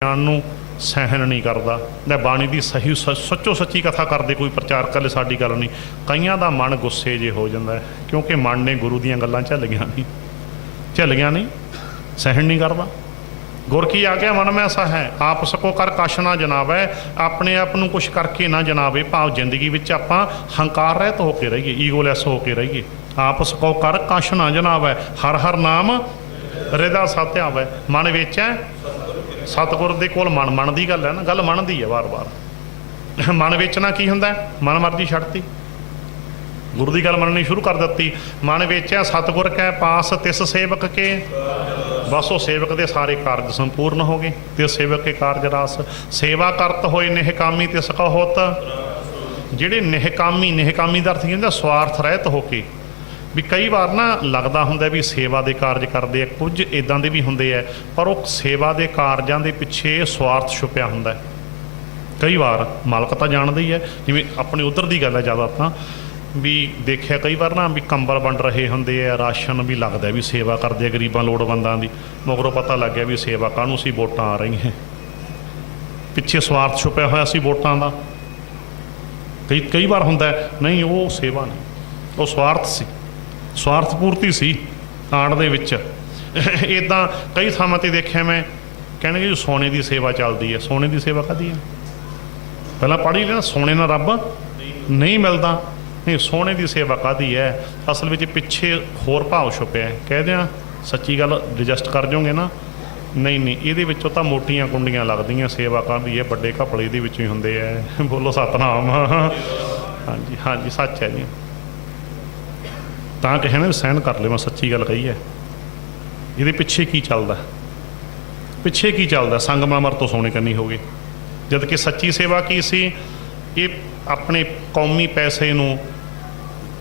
ਨੂੰ ਸਹਿਣ नहीं करता। ਲੈ ਬਾਣੀ ਦੀ ਸਹੀ ਸੱਚੋ ਸੱਚੀ ਕਥਾ ਕਰਦੇ ਕੋਈ ਪ੍ਰਚਾਰ ਕਰ ਲੈ, ਸਾਡੀ ਗੱਲ ਨਹੀਂ। ਕਈਆਂ ਦਾ ਮਨ ਗੁੱਸੇ ਜੇ ਹੋ ਜਾਂਦਾ ਹੈ ਕਿਉਂਕਿ ਮਨ ਨੇ ਗੁਰੂ ਦੀਆਂ ਗੱਲਾਂ ਝੱਲੀਆਂ ਨਹੀਂ, ਸਹਿਣ ਨਹੀਂ ਕਰਦਾ। ਗੁਰ ਕੀ ਆ ਗਿਆ ਮਨ ਮੈਂ ਸਾ ਹੈ ਆਪ ਸਕੋ ਕਰ ਕਛ ਨਾ ਜਨਾਵੇ, ਆਪਣੇ ਆਪ ਨੂੰ ਕੁਛ ਕਰਕੇ ਨਾ ਜਨਾਵੇ। ਭਾਵ ਜ਼ਿੰਦਗੀ ਵਿੱਚ ਆਪਾਂ ਹੰਕਾਰ ਰਹਿਤ ਹੋ ਕੇ ਰਹੀਏ, ਈਗੋਲੈਸ ਹੋ ਕੇ ਰਹੀਏ। ਆਪ ਸਕੋ ਕਰ ਕਛ ਨਾ ਜਨਾਵੇ, ਹਰ ਹਰ ਨਾਮ ਰਿਦਾ ਸਤਿ ਆਵੇ। ਮਨ ਵਿੱਚ ਹੈ सतगुर दे कोल मन की गल है ना, गल मन की है बार बार। मन बेचना की होंदा, मन मर्जी छड्डती, गुरु की गल मननी शुरू कर दी। मन बेचा सतगुर कै पास तिस सेवक के, बस वो सेवक के सारे कारज संपूर्ण हो गए। तिस सेवक के कारज रास, सेवा करत होए निहकामी तिस का होत। जिहड़े निहकामी दा अर्थ कहंदा स्वार्थ रहत हो के। भी कई बार ना लगता होंगे भी सेवा के कारज करते हैं, कुछ इदां दे भी होंगे है, पर वो सेवा के कारजां दे पिछे स्वार्थ छुपया होंदा है। कई बार मालक तो जानता ही है, जिवें अपने उधर की गल है ज़्यादा तो भी देखिया कई बार ना भी कंबल वंड रहे होंगे है, राशन भी लगता है भी सेवा करते गरीबां लोड़वंदां दी, मगरों पता लग गया भी सेवा काहनूं सी, वोटां आ रही हैं, पिछे स्वार्थ छुपया होया सी वोटां दा। कई बार होंदा नहीं वो सेवा नहीं, वो स्वार्थ सी, स्वार्थ पूर्ति सी आड़ दे विच। इदां कई थावां ते देखिया मैं, कहणगे जी सोने की सेवा चलती है। सोने की सेवा कदी है? पहला पढ़ी लेना, सोने नाल रब नहीं मिलता। नहीं, सोने की सेवा कदी है? असल में पिछे होर भाव छुपया है। कह दें सच्ची गल एडजस्ट कर जाओगे ना, नहीं ये तो मोटियां कुंडियां लगदियां, सेवा करदी है बड़े घपले दे विचों ही हुंदे है। बोलो सतनाम। हाँ जी सच है जी, ਤਾਂ ਕਹੇ ਨਾ ਸਹਿਣ ਕਰ ਲੈ। ਮੈਂ ਸੱਚੀ ਗੱਲ ਕਹੀ ਹੈ। ਇਹਦੇ ਪਿੱਛੇ ਕੀ ਚੱਲਦਾ, ਪਿੱਛੇ ਕੀ ਚੱਲਦਾ? ਸੰਗਮਾਮਰ ਤੋਂ ਸੋਨੇ ਕੰਨੀ ਹੋ ਗਏ, ਜਦ ਕਿ ਸੱਚੀ ਸੇਵਾ ਕੀ ਸੀ? ਇਹ ਆਪਣੇ ਕੌਮੀ ਪੈਸੇ ਨੂੰ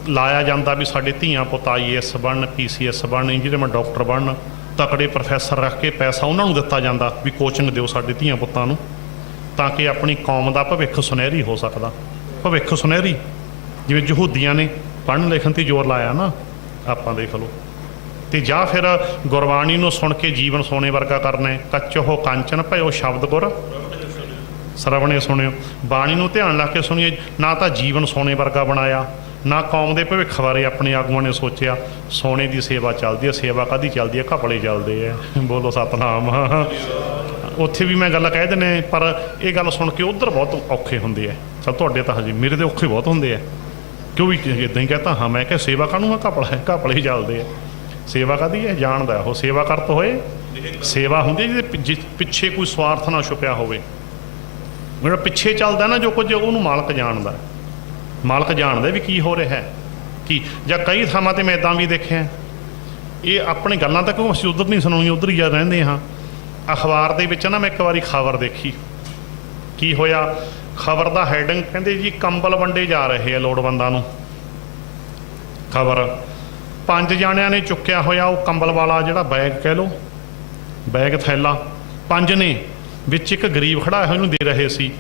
ਲਾਇਆ ਜਾਂਦਾ ਵੀ ਸਾਡੇ ਧੀਆਂ ਪੁੱਤ IAS ਬਣਨ, PCS ਬਣਨ, ਇੰਜੀਨੀਅਰ ਡਾਕਟਰ ਬਣਨ, ਤਕੜੇ ਪ੍ਰੋਫੈਸਰ ਰੱਖ ਕੇ ਪੈਸਾ ਉਹਨਾਂ ਨੂੰ ਦਿੱਤਾ ਜਾਂਦਾ ਵੀ ਕੋਚਿੰਗ ਦਿਓ ਸਾਡੇ ਧੀਆਂ ਪੁੱਤਾਂ ਨੂੰ, ਤਾਂ ਕਿ ਆਪਣੀ ਕੌਮ ਦਾ ਭਵਿੱਖ ਸੁਨਹਿਰੀ ਹੋ ਸਕਦਾ। ਭਵਿੱਖ ਸੁਨਹਿਰੀ ਜਿਵੇਂ ਯਹੂਦੀਆਂ ਨੇ पढ़न लिखन ते जोर लाया ना, आप देख लो। तो जा फिर गुरबाणी नूं सुन के जीवन सोने वर्गा करना है। कच्चो कंचन भयो शब्द गुर सरवणे सुनियो। बाणी नूं ध्यान ला के सुनिए, ना तो जीवन सोने वर्गा बनाया, ना कौम के भविख बारे अपने आगुआं ने सोचा। सोने की सेवा चलती है, सेवा कदी चलती है? घपले चलते हैं। बोलो सतनाम। उत्थे भी मैं गल कह देने, पर यह गल सुन के उधर बहुत औखे होंगे है। चल तुहाडे तां हजे, मेरे तो औखे बहुत होंगे है। क्यों भी इदा ही कहता हाँ, मैं क्या सेवा कानून घपला है? घपले ही चलते हैं। सेवा कदी है? जानदा वो सेवा करत होए सेवा होंगी जिहदे पिछे कोई स्वार्थ ना छुपया होवे। जिहड़ा पिछे चलदा ना जो कुछ, उहनूं मालक जानदा, मालक जानदा भी की हो रहा है कि। जां कई थावां ते मैं इदां भी देखिया, ये अपनी गल्लां तां क्यों असीं उधर नहीं सुणाउणीਆਂ, उधर ही रहिंदे हाँ। अखबार दे विच ना मैं एक बारी खबर देखी, की होया खबर का हैडिंग कहते जी कंबल वंडे जा रहे हैं लोड़वंदां नूं। खबर 5 जाणियां ने चुक्या होया वो कंबल वाला जिहड़ा बैग कह लो, बैग थैला 5 ने, विच एक गरीब खड़ा है दे रहे सी।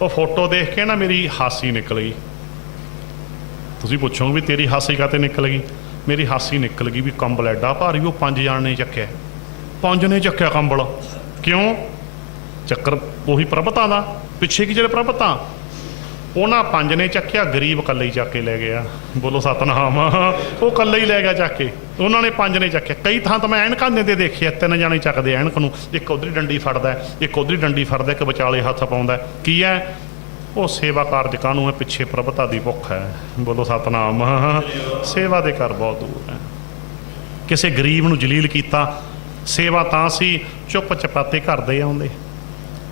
वो फोटो देख के ना मेरी हासी निकल गई। तुसीं पुछोगे भी तेरी हासी काते निकल गई? मेरी हासी निकल गई भी कंबल एडा भारी, वो 5 जाणे ने चक्या, 5 ने चक्या कंबल। क्यों? चक्कर उही प्रभता का पिछे की जो प्रभता, उन्होंने 5 ने चक्या, गरीब कल्ले ही चक के लै गया। बोलो सतनाम। वो कल्ले ही लै गया चक के, उन्होंने 5 ने चक्या। कई थां तो मैं ऐनकां दे देखिए 3 जाने चकते ऐनक नूं, एक उधरी डंडी फड़दा, एक उधरी डंडी फड़दा, एक विचाले हथ पाउंदा। की है वो सेवा कारज कानूं है? पिछे प्रभता की भुख है। बोलो सतनाम। सेवा दे घर बहुत दूर है। किसी गरीब नूं जलील कीता, सेवा तां सी चुप चपाते घर दे आउंदे।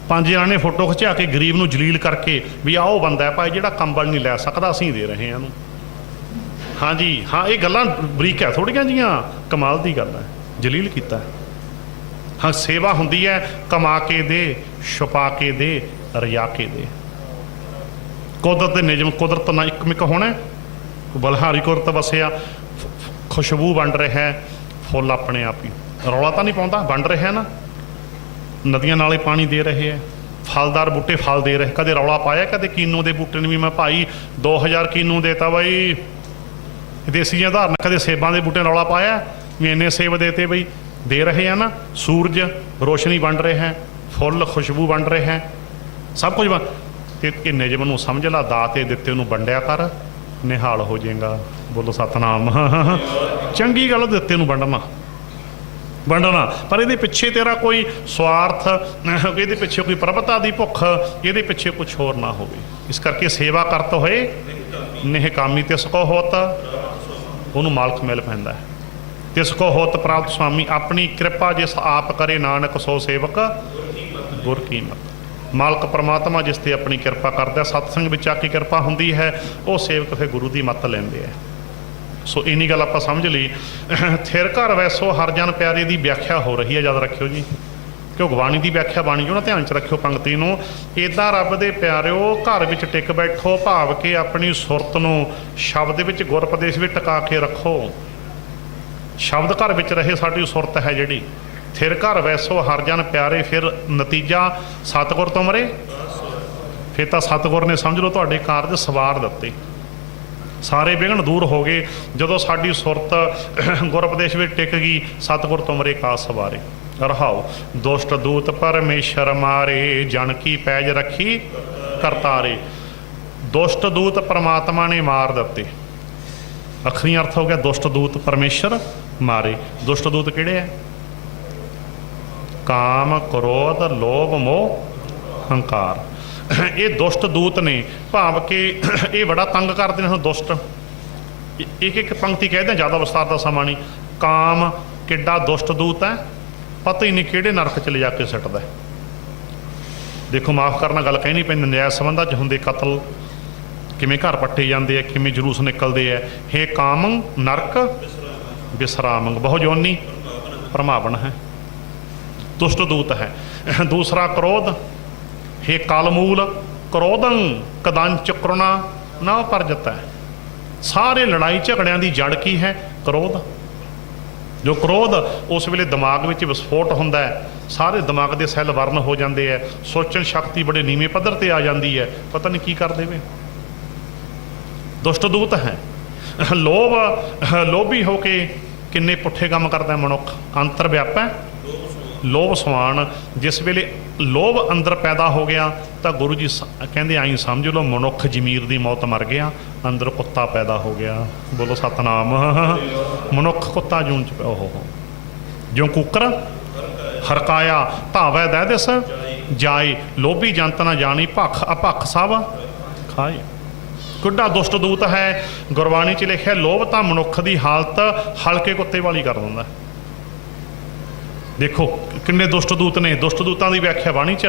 5 जाने फोटो खिचा के गरीब नूं जलील करके भी आओ बंदा है भाई जिहड़ा कंबल नहीं लै सकदा, असीं दे रहे हैं उहनूं। हाँ जी हाँ, ये गल्लां बरीक है थोड़ियां जिहियां, कमाल की गल है, जलील कीता। हाँ, सेवा हुंदी है कमा के दे, छुपा के दे, रजा के दे। कुदरत दे निजम, कुदरत ना इकमिक होना, बलहारी कुदरत वसिया, खुशबू वंड रहा है, फुल अपने आप ही, रौला तो नहीं पाउंदा, वंड रहा है ना, नदियां नाले पानी दे रहे हैं, फलदार बूटे फल दे रहे। कदे रौला पाया? कदे कीनू के बूटे ने भी मैं भाई 2000 कीनू देता बई देसी उदाहरण। कदे सेबां के बूटे रौला पाया भी इन्ने सेब देते बई? दे रहे हैं ना। सूरज रोशनी वंड रहा है, ਫੁੱਲ ਖੁਸ਼ਬੂ ਵੰਡ ਰਿਹਾ, ਸਭ ਕੁਝ ਤੇ ਇਹ ਨਿਯਮ ਨੂੰ ਸਮਝ ਲਾ, ਦਾਤੇ ਦਿੱਤੇ ਉਹਨੂੰ ਵੰਡਿਆ ਕਰ, ਨਿਹਾਲ ਹੋ ਜਾਏਗਾ। ਬੋਲੋ ਸਤਨਾਮ। ਚੰਗੀ ਗੱਲ ਦਿੱਤੇ ਨੂੰ ਵੰਡਣਾ ਪਰ ਇਹਦੇ ਪਿੱਛੇ ਤੇਰਾ ਕੋਈ ਸਵਾਰਥ, ਇਹਦੇ ਪਿੱਛੇ ਕੋਈ ਪ੍ਰਭਤਾ ਦੀ ਭੁੱਖ, ਇਹਦੇ ਪਿੱਛੇ ਕੁਛ ਹੋਰ ਨਾ ਹੋਵੇ। ਇਸ ਕਰਕੇ ਸੇਵਾ ਕਰਤ ਹੋਏ ਨਿਹਕਾਮੀ ਤਿਸ ਕੋ ਹੋਤ, ਉਹਨੂੰ ਮਾਲਕ ਮਿਲ ਪੈਂਦਾ। ਤਿਸ ਕੋ ਹੋਤ ਪ੍ਰਾਪਤ ਸੁਆਮੀ, ਆਪਣੀ ਕਿਰਪਾ ਜਿਸ ਆਪ ਕਰੇ ਨਾਨਕ ਸੋ ਸੇਵਕ ਗੁਰ ਕੀ ਮਤ। ਮਾਲਕ ਪਰਮਾਤਮਾ ਜਿਸ ਤੇ ਆਪਣੀ ਕਿਰਪਾ ਕਰਦਾ, ਸਤਸੰਗ ਵਿੱਚ ਆ ਕੇ ਕਿਰਪਾ ਹੁੰਦੀ ਹੈ, ਉਹ ਸੇਵਕ ਫਿਰ ਗੁਰੂ ਦੀ ਮੱਤ ਲੈਂਦੇ ਆ। ਸੋ ਇੰਨੀ ਗੱਲ ਆਪਾਂ ਸਮਝ ਲਈ। ਥਿਰ ਘਰ ਵੈਸੋ ਹਰ ਜਨ ਪਿਆਰੇ ਦੀ ਵਿਆਖਿਆ ਹੋ ਰਹੀ ਹੈ, ਯਾਦ ਰੱਖਿਓ ਜੀ, ਕਿਉਂ ਬਾਣੀ ਦੀ ਵਿਆਖਿਆ ਬਾਣੀ ਜੋ ਨਾ ਧਿਆਨ 'ਚ ਰੱਖਿਓ ਪੰਕਤੀ ਨੂੰ। ਇੱਦਾਂ ਰੱਬ ਦੇ ਪਿਆਰਿਓ ਘਰ ਵਿੱਚ ਟਿਕ ਬੈਠੋ, ਭਾਵ ਕਿ ਆਪਣੀ ਸੁਰਤ ਨੂੰ ਸ਼ਬਦ ਵਿੱਚ ਗੁਰ ਉਪਦੇਸ਼ ਵਿੱਚ ਟਿਕਾ ਕੇ ਰੱਖੋ। ਸ਼ਬਦ ਘਰ ਵਿੱਚ ਰਹੇ ਸਾਡੀ ਸੁਰਤ ਹੈ ਜਿਹੜੀ। ਥਿਰ ਘਰ ਵੈਸੋ ਹਰ ਜਨ ਪਿਆਰੇ, ਫਿਰ ਨਤੀਜਾ ਸਤਿਗੁਰ ਤੁਮਰੇ, ਫਿਰ ਤਾਂ ਸਤਿਗੁਰ ਨੇ ਸਮਝ ਲਓ ਤੁਹਾਡੇ ਕਾਰਜ ਸਵਾਰ ਦਿੱਤੇ, ਸਾਰੇ ਵਿਘਨ ਦੂਰ ਹੋ ਗਏ। ਜਦੋਂ ਸਾਡੀ ਸੁਰਤ ਗੁਰ ਉਪਦੇਸ਼ ਵਿੱਚ ਟਿਕ ਗਈ, ਸਤਿਗੁਰ ਤੁਮਰੇ ਕਾ ਸਵਾਰੇ। ਰਹਾਓ ਦੁਸ਼ਟ ਦੂਤ ਪਰਮੇਸ਼ਰ ਮਾਰੇ, ਜਨ ਕੀ ਪੈਜ ਰੱਖੀ ਕਰਤਾਰੇ। ਦੁਸ਼ਟ ਦੂਤ ਪਰਮਾਤਮਾ ਨੇ ਮਾਰ ਦਿੱਤੇ। ਅਖਰੀ ਅਰਥ ਹੋ ਗਿਆ ਦੁਸ਼ਟ ਦੂਤ ਪਰਮੇਸ਼ਰ ਮਾਰੇ। ਦੁਸ਼ਟ ਦੂਤ ਕਿਹੜੇ ਹੈ? ਕਾਮ, ਕ੍ਰੋਧ, ਲੋਭ, ਮੋਹ, ਹੰਕਾਰ। ਇਹ ਦੁਸ਼ਟ ਦੂਤ ਨੇ, ਭਾਵ ਕਿ ਇਹ ਬੜਾ ਤੰਗ ਕਰਦੇ ਨੇ ਦੁਸ਼ਟ। ਇੱਕ ਇੱਕ ਪੰਕਤੀ ਕਹਿੰਦੇ, ਜ਼ਿਆਦਾ ਵਿਸਤਾਰ ਦਾ ਸਮਾਂ ਨਹੀਂ। ਕਾਮ ਕਿੱਡਾ ਦੁਸ਼ਟ ਦੂਤ ਹੈ, ਪਤਾ ਹੀ ਨਹੀਂ ਕਿਹੜੇ ਨਰਕ 'ਚ ਲਿਜਾ ਕੇ ਸਿੱਟਦਾ। ਦੇਖੋ ਮਾਫ਼ ਕਰਨਾ ਗੱਲ ਕਹਿਣੀ ਪੈਂਦੀ, ਨਿਆਇ ਸੰਬੰਧਾਂ 'ਚ ਹੁੰਦੇ ਕਤਲ, ਕਿਵੇਂ ਘਰ ਪੱਟੇ ਜਾਂਦੇ ਆ, ਕਿਵੇਂ ਜਲੂਸ ਨਿਕਲਦੇ ਆ। ਹੇ ਕਾਮੰ ਨਰਕ ਵਿਸਰਾਮੰ, ਬਹੁ ਜੋਨੀ ਭਰਮਾਵਨ ਹੈ, ਦੁਸ਼ਟ ਦੂਤ ਹੈ। ਦੂਸਰਾ ਕ੍ਰੋਧ, ਹੇ ਕਾਲਮੂਲ ਕ੍ਰੋਧੰ ਕਦੰਚ ਕਰੁਣਾ ਨਾ ਪਰਜਤ ਹੈ। ਸਾਰੇ ਲੜਾਈ ਝਗੜਿਆਂ ਦੀ ਜੜ ਕੀ ਹੈ? ਕ੍ਰੋਧ। ਜੋ ਕ੍ਰੋਧ ਉਸ ਵੇਲੇ ਦਿਮਾਗ ਵਿੱਚ ਵਿਸਫੋਟ ਹੁੰਦਾ ਹੈ, ਸਾਰੇ ਦਿਮਾਗ ਦੇ ਸੈੱਲ ਵਰਨ ਹੋ ਜਾਂਦੇ ਹੈ, ਸੋਚਣ ਸ਼ਕਤੀ ਬੜੇ ਨੀਵੇਂ ਪੱਧਰ ਤੇ ਆ ਜਾਂਦੀ ਹੈ, ਪਤਾ ਨਹੀਂ ਕੀ ਕਰ ਦੇਵੇ। ਦੁਸ਼ਟ ਦੂਤ ਹੈ। ਲੋਭ, ਲੋਭੀ ਹੋ ਕੇ ਕਿੰਨੇ ਪੁੱਠੇ ਕੰਮ ਕਰਦਾ ਮਨੁੱਖ। ਅੰਤਰ ਵਿਆਪੈ ਲੋਭ ਸਵਾਨ। ਜਿਸ ਵੇਲੇ ਲੋਭ ਅੰਦਰ ਪੈਦਾ ਹੋ ਗਿਆ ਤਾਂ ਗੁਰੂ ਜੀ ਕਹਿੰਦੇ ਆਈ ਸਮਝ ਲਓ ਮਨੁੱਖ ਜ਼ਮੀਰ ਦੀ ਮੌਤ ਮਰ ਗਿਆ, ਅੰਦਰ ਕੁੱਤਾ ਪੈਦਾ ਹੋ ਗਿਆ। ਬੋਲੋ ਸਤਨਾਮ। ਮਨੁੱਖ ਕੁੱਤਾ ਜੂਨ 'ਚ ਉਹ ਜਿਉਂ ਕੁੱਕਰ ਹਰਕਾਇਆ, ਧਾਵੈ ਦਹਿ ਦਿਸ ਜਾਏ। ਲੋਭੀ ਜੰਤ ਨਾ ਜਾਣੀ, ਭੱਖ ਅਭੱਖ ਸਭ ਖਾਏ। ਕਿੱਡਾ ਦੁਸ਼ਟ ਦੂਤ ਹੈ। ਗੁਰਬਾਣੀ 'ਚ ਲਿਖਿਆ ਲੋਭ ਤਾਂ ਮਨੁੱਖ ਦੀ ਹਾਲਤ ਹਲਕੇ ਕੁੱਤੇ ਵਾਲੀ ਕਰ ਦਿੰਦਾ। ਦੇਖੋ ਕਿੰਨੇ ਦੁਸ਼ਟ ਦੂਤ ਨੇ। ਦੁਸ਼ਟ ਦੂਤਾਂ ਦੀ ਵਿਆਖਿਆ ਬਾਣੀ 'ਚ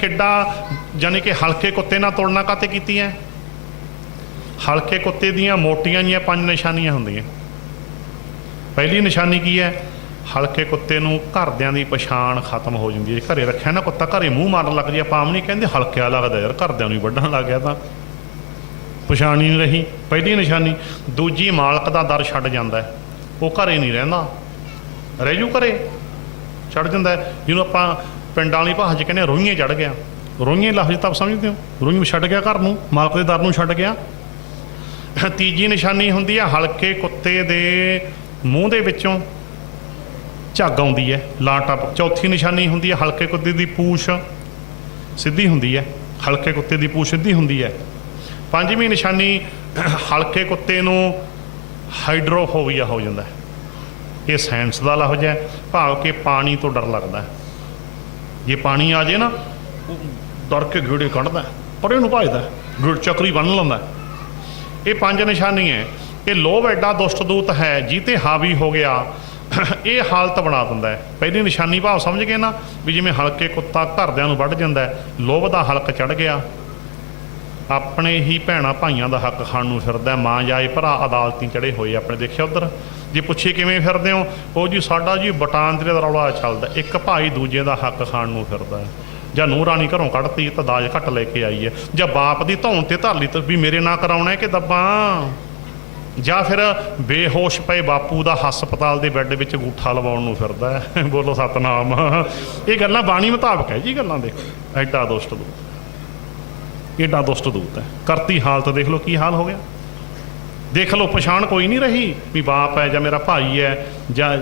ਕਿੱਡਾ, ਯਾਨੀ ਕਿ ਹਲਕੇ ਕੁੱਤੇ ਨਾਲ ਤੁਲਨਾ ਕਾਤੇ ਕੀਤੀ ਹੈ। ਹਲਕੇ ਕੁੱਤੇ ਦੀਆਂ ਮੋਟੀਆਂ ਜਿਹੀਆਂ 5 ਨਿਸ਼ਾਨੀਆਂ ਹੁੰਦੀਆਂ। ਪਹਿਲੀ ਨਿਸ਼ਾਨੀ ਕੀ ਹੈ? ਹਲਕੇ ਕੁੱਤੇ ਨੂੰ ਘਰਦਿਆਂ ਦੀ ਪਛਾਣ ਖਤਮ ਹੋ ਜਾਂਦੀ ਹੈ। ਘਰੇ ਰੱਖਿਆ ਨਾ ਕੁੱਤਾ, ਘਰੇ ਮੂੰਹ ਮਾਰਨ ਲੱਗ ਜੀ, ਆਪਾਂ ਆਮ ਨਹੀਂ ਕਹਿੰਦੇ ਹਲਕਿਆ ਲੱਗਦਾ ਯਾਰ, ਘਰਦਿਆਂ ਨੂੰ ਹੀ ਵੱਢਣ ਲੱਗ ਗਿਆ ਤਾਂ ਪਛਾਣ ਹੀ ਨਹੀਂ ਰਹੀ, ਪਹਿਲੀ ਨਿਸ਼ਾਨੀ। ਦੂਜੀ ਮਾਲਕ ਦਾ ਦਰ ਛੱਡ ਜਾਂਦਾ, ਉਹ ਘਰੇ ਨਹੀਂ ਰਹਿੰਦਾ, ਰਹਿ ਜੂ ਘਰੇ ਚੜ੍ਹ ਜਾਂਦਾ। ਜਿਹਨੂੰ ਆਪਾਂ ਪਿੰਡਾਂ ਵਾਲੀ ਭਾਸ਼ਾ 'ਚ ਕਹਿੰਦੇ ਰੋਈਏ ਚੜ੍ਹ ਗਿਆ। ਰੋਈਏ ਲਫ਼ਜ਼ ਤਾਂ ਆਪ ਸਮਝਦੇ ਹੋ, ਰੋਈਏ ਛੱਡ ਗਿਆ ਘਰ ਨੂੰ, ਮਾਲਕ ਦੇ ਦਰ ਨੂੰ ਛੱਡ ਗਿਆ। ਤੀਜੀ ਨਿਸ਼ਾਨੀ ਹੁੰਦੀ ਹੈ ਹਲਕੇ ਕੁੱਤੇ ਦੇ ਮੂੰਹ ਦੇ ਵਿੱਚੋਂ ਝੱਗ ਆਉਂਦੀ ਹੈ, ਲਾਟਪ। ਚੌਥੀ ਨਿਸ਼ਾਨੀ ਹੁੰਦੀ ਹੈ ਹਲਕੇ ਕੁੱਤੇ ਦੀ ਪੂਛ ਸਿੱਧੀ ਹੁੰਦੀ ਹੈ, ਹਲਕੇ ਕੁੱਤੇ ਦੀ ਪੂਛ ਸਿੱਧੀ ਹੁੰਦੀ ਹੈ। ਪੰਜਵੀਂ ਨਿਸ਼ਾਨੀ ਹਲਕੇ ਕੁੱਤੇ ਨੂੰ ਹਾਈਡਰੋਫੋਬੀਆ ਹੋ ਜਾਂਦਾ। ਇਹ ਸਾਇੰਸ ਦਾ ਲਫ਼ਜ਼ ਹੈ, ਭਾਵ ਕਿ ਪਾਣੀ ਤੋਂ ਡਰ ਲੱਗਦਾ। ਜੇ ਪਾਣੀ ਆ ਜਾਏ ਨਾ, ਉਹ ਡਰ ਕੇ ਗੇੜੇ ਕੱਢਦਾ, ਪਰ ਇਹਨੂੰ ਭਜਦਾ, ਗੇੜ ਚੱਕਰੀ ਬੰਨ੍ਹ ਲੈਂਦਾ। ਇਹ 5 ਨਿਸ਼ਾਨੀ ਹੈ। ਇਹ ਲੋਭ ਐਡਾ ਦੁਸ਼ਟ ਦੂਤ ਹੈ, ਜਿਹਤੇ ਹਾਵੀ ਹੋ ਗਿਆ ਇਹ ਹਾਲਤ ਬਣਾ ਦਿੰਦਾ ਹੈ। ਪਹਿਲੀ ਨਿਸ਼ਾਨੀ ਭਾਵ ਸਮਝ ਗਏ ਨਾ, ਵੀ ਜਿਵੇਂ ਹਲਕੇ ਕੁੱਤਾ ਘਰਦਿਆਂ ਨੂੰ ਵੱਢ ਜਾਂਦਾ, ਲੋਭ ਦਾ ਹਲਕ ਚੜ੍ਹ ਗਿਆ, ਆਪਣੇ ਹੀ ਭੈਣਾਂ ਭਾਈਆਂ ਦਾ ਹੱਕ ਖਾਣ ਨੂੰ ਫਿਰਦਾ। ਮਾਂ ਜਾਏ ਭਰਾ ਅਦਾਲਤੀ ਚੜ੍ਹੇ ਹੋਏ ਆਪਣੇ, ਦੇਖਿਆ ਉੱਧਰ। ਜੇ ਪੁੱਛੇ ਕਿਵੇਂ ਫਿਰਦੇ ਹੋ, ਉਹ ਜੀ ਸਾਡਾ ਜੀ ਵਟਾਂਦਰੇ ਦਾ ਰੌਲਾ ਚੱਲਦਾ, ਇੱਕ ਭਾਈ ਦੂਜੇ ਦਾ ਹੱਕ ਖਾਣ ਨੂੰ ਫਿਰਦਾ। ਜਾਂ ਨੂੰਹ ਰਾਣੀ ਘਰੋਂ ਕੱਢਤੀ ਤਾਂ ਦਾਜ ਘੱਟ ਲੈ ਕੇ ਆਈ ਹੈ, ਜਾਂ ਬਾਪ ਦੀ ਧੌਣ ਤੇ ਧਰ ਲਈ ਤਾਂ ਵੀ ਮੇਰੇ ਨਾਂ ਕਰਾਉਣਾ ਕਿ ਦੱਬਾਂ, ਜਾਂ ਫਿਰ ਬੇਹੋਸ਼ ਪਏ ਬਾਪੂ ਦਾ ਹਸਪਤਾਲ ਦੇ ਬੈੱਡ ਵਿੱਚ ਅੰਗੂਠਾ ਲਵਾਉਣ ਨੂੰ ਫਿਰਦਾ। ਬੋਲੋ ਸਤਨਾਮ। ਇਹ ਗੱਲਾਂ ਬਾਣੀ ਮੁਤਾਬਕ ਹੈ ਜੀ ਗੱਲਾਂ। ਦੇਖੋ ਐਡਾ ਦੁਸ਼ਟ ਦੂਤ, ਐਡਾ ਦੁਸ਼ਟ ਦੂਤ ਹੈ। ਕਰਤੀ ਹਾਲਤ ਦੇਖ ਲਓ ਕੀ ਹਾਲ ਹੋ ਗਿਆ। ਦੇਖ ਲਓ ਪਛਾਣ ਕੋਈ ਨਹੀਂ ਰਹੀ ਵੀ ਬਾਪ ਹੈ ਜਾਂ ਮੇਰਾ ਭਾਈ ਹੈ ਜਾਂ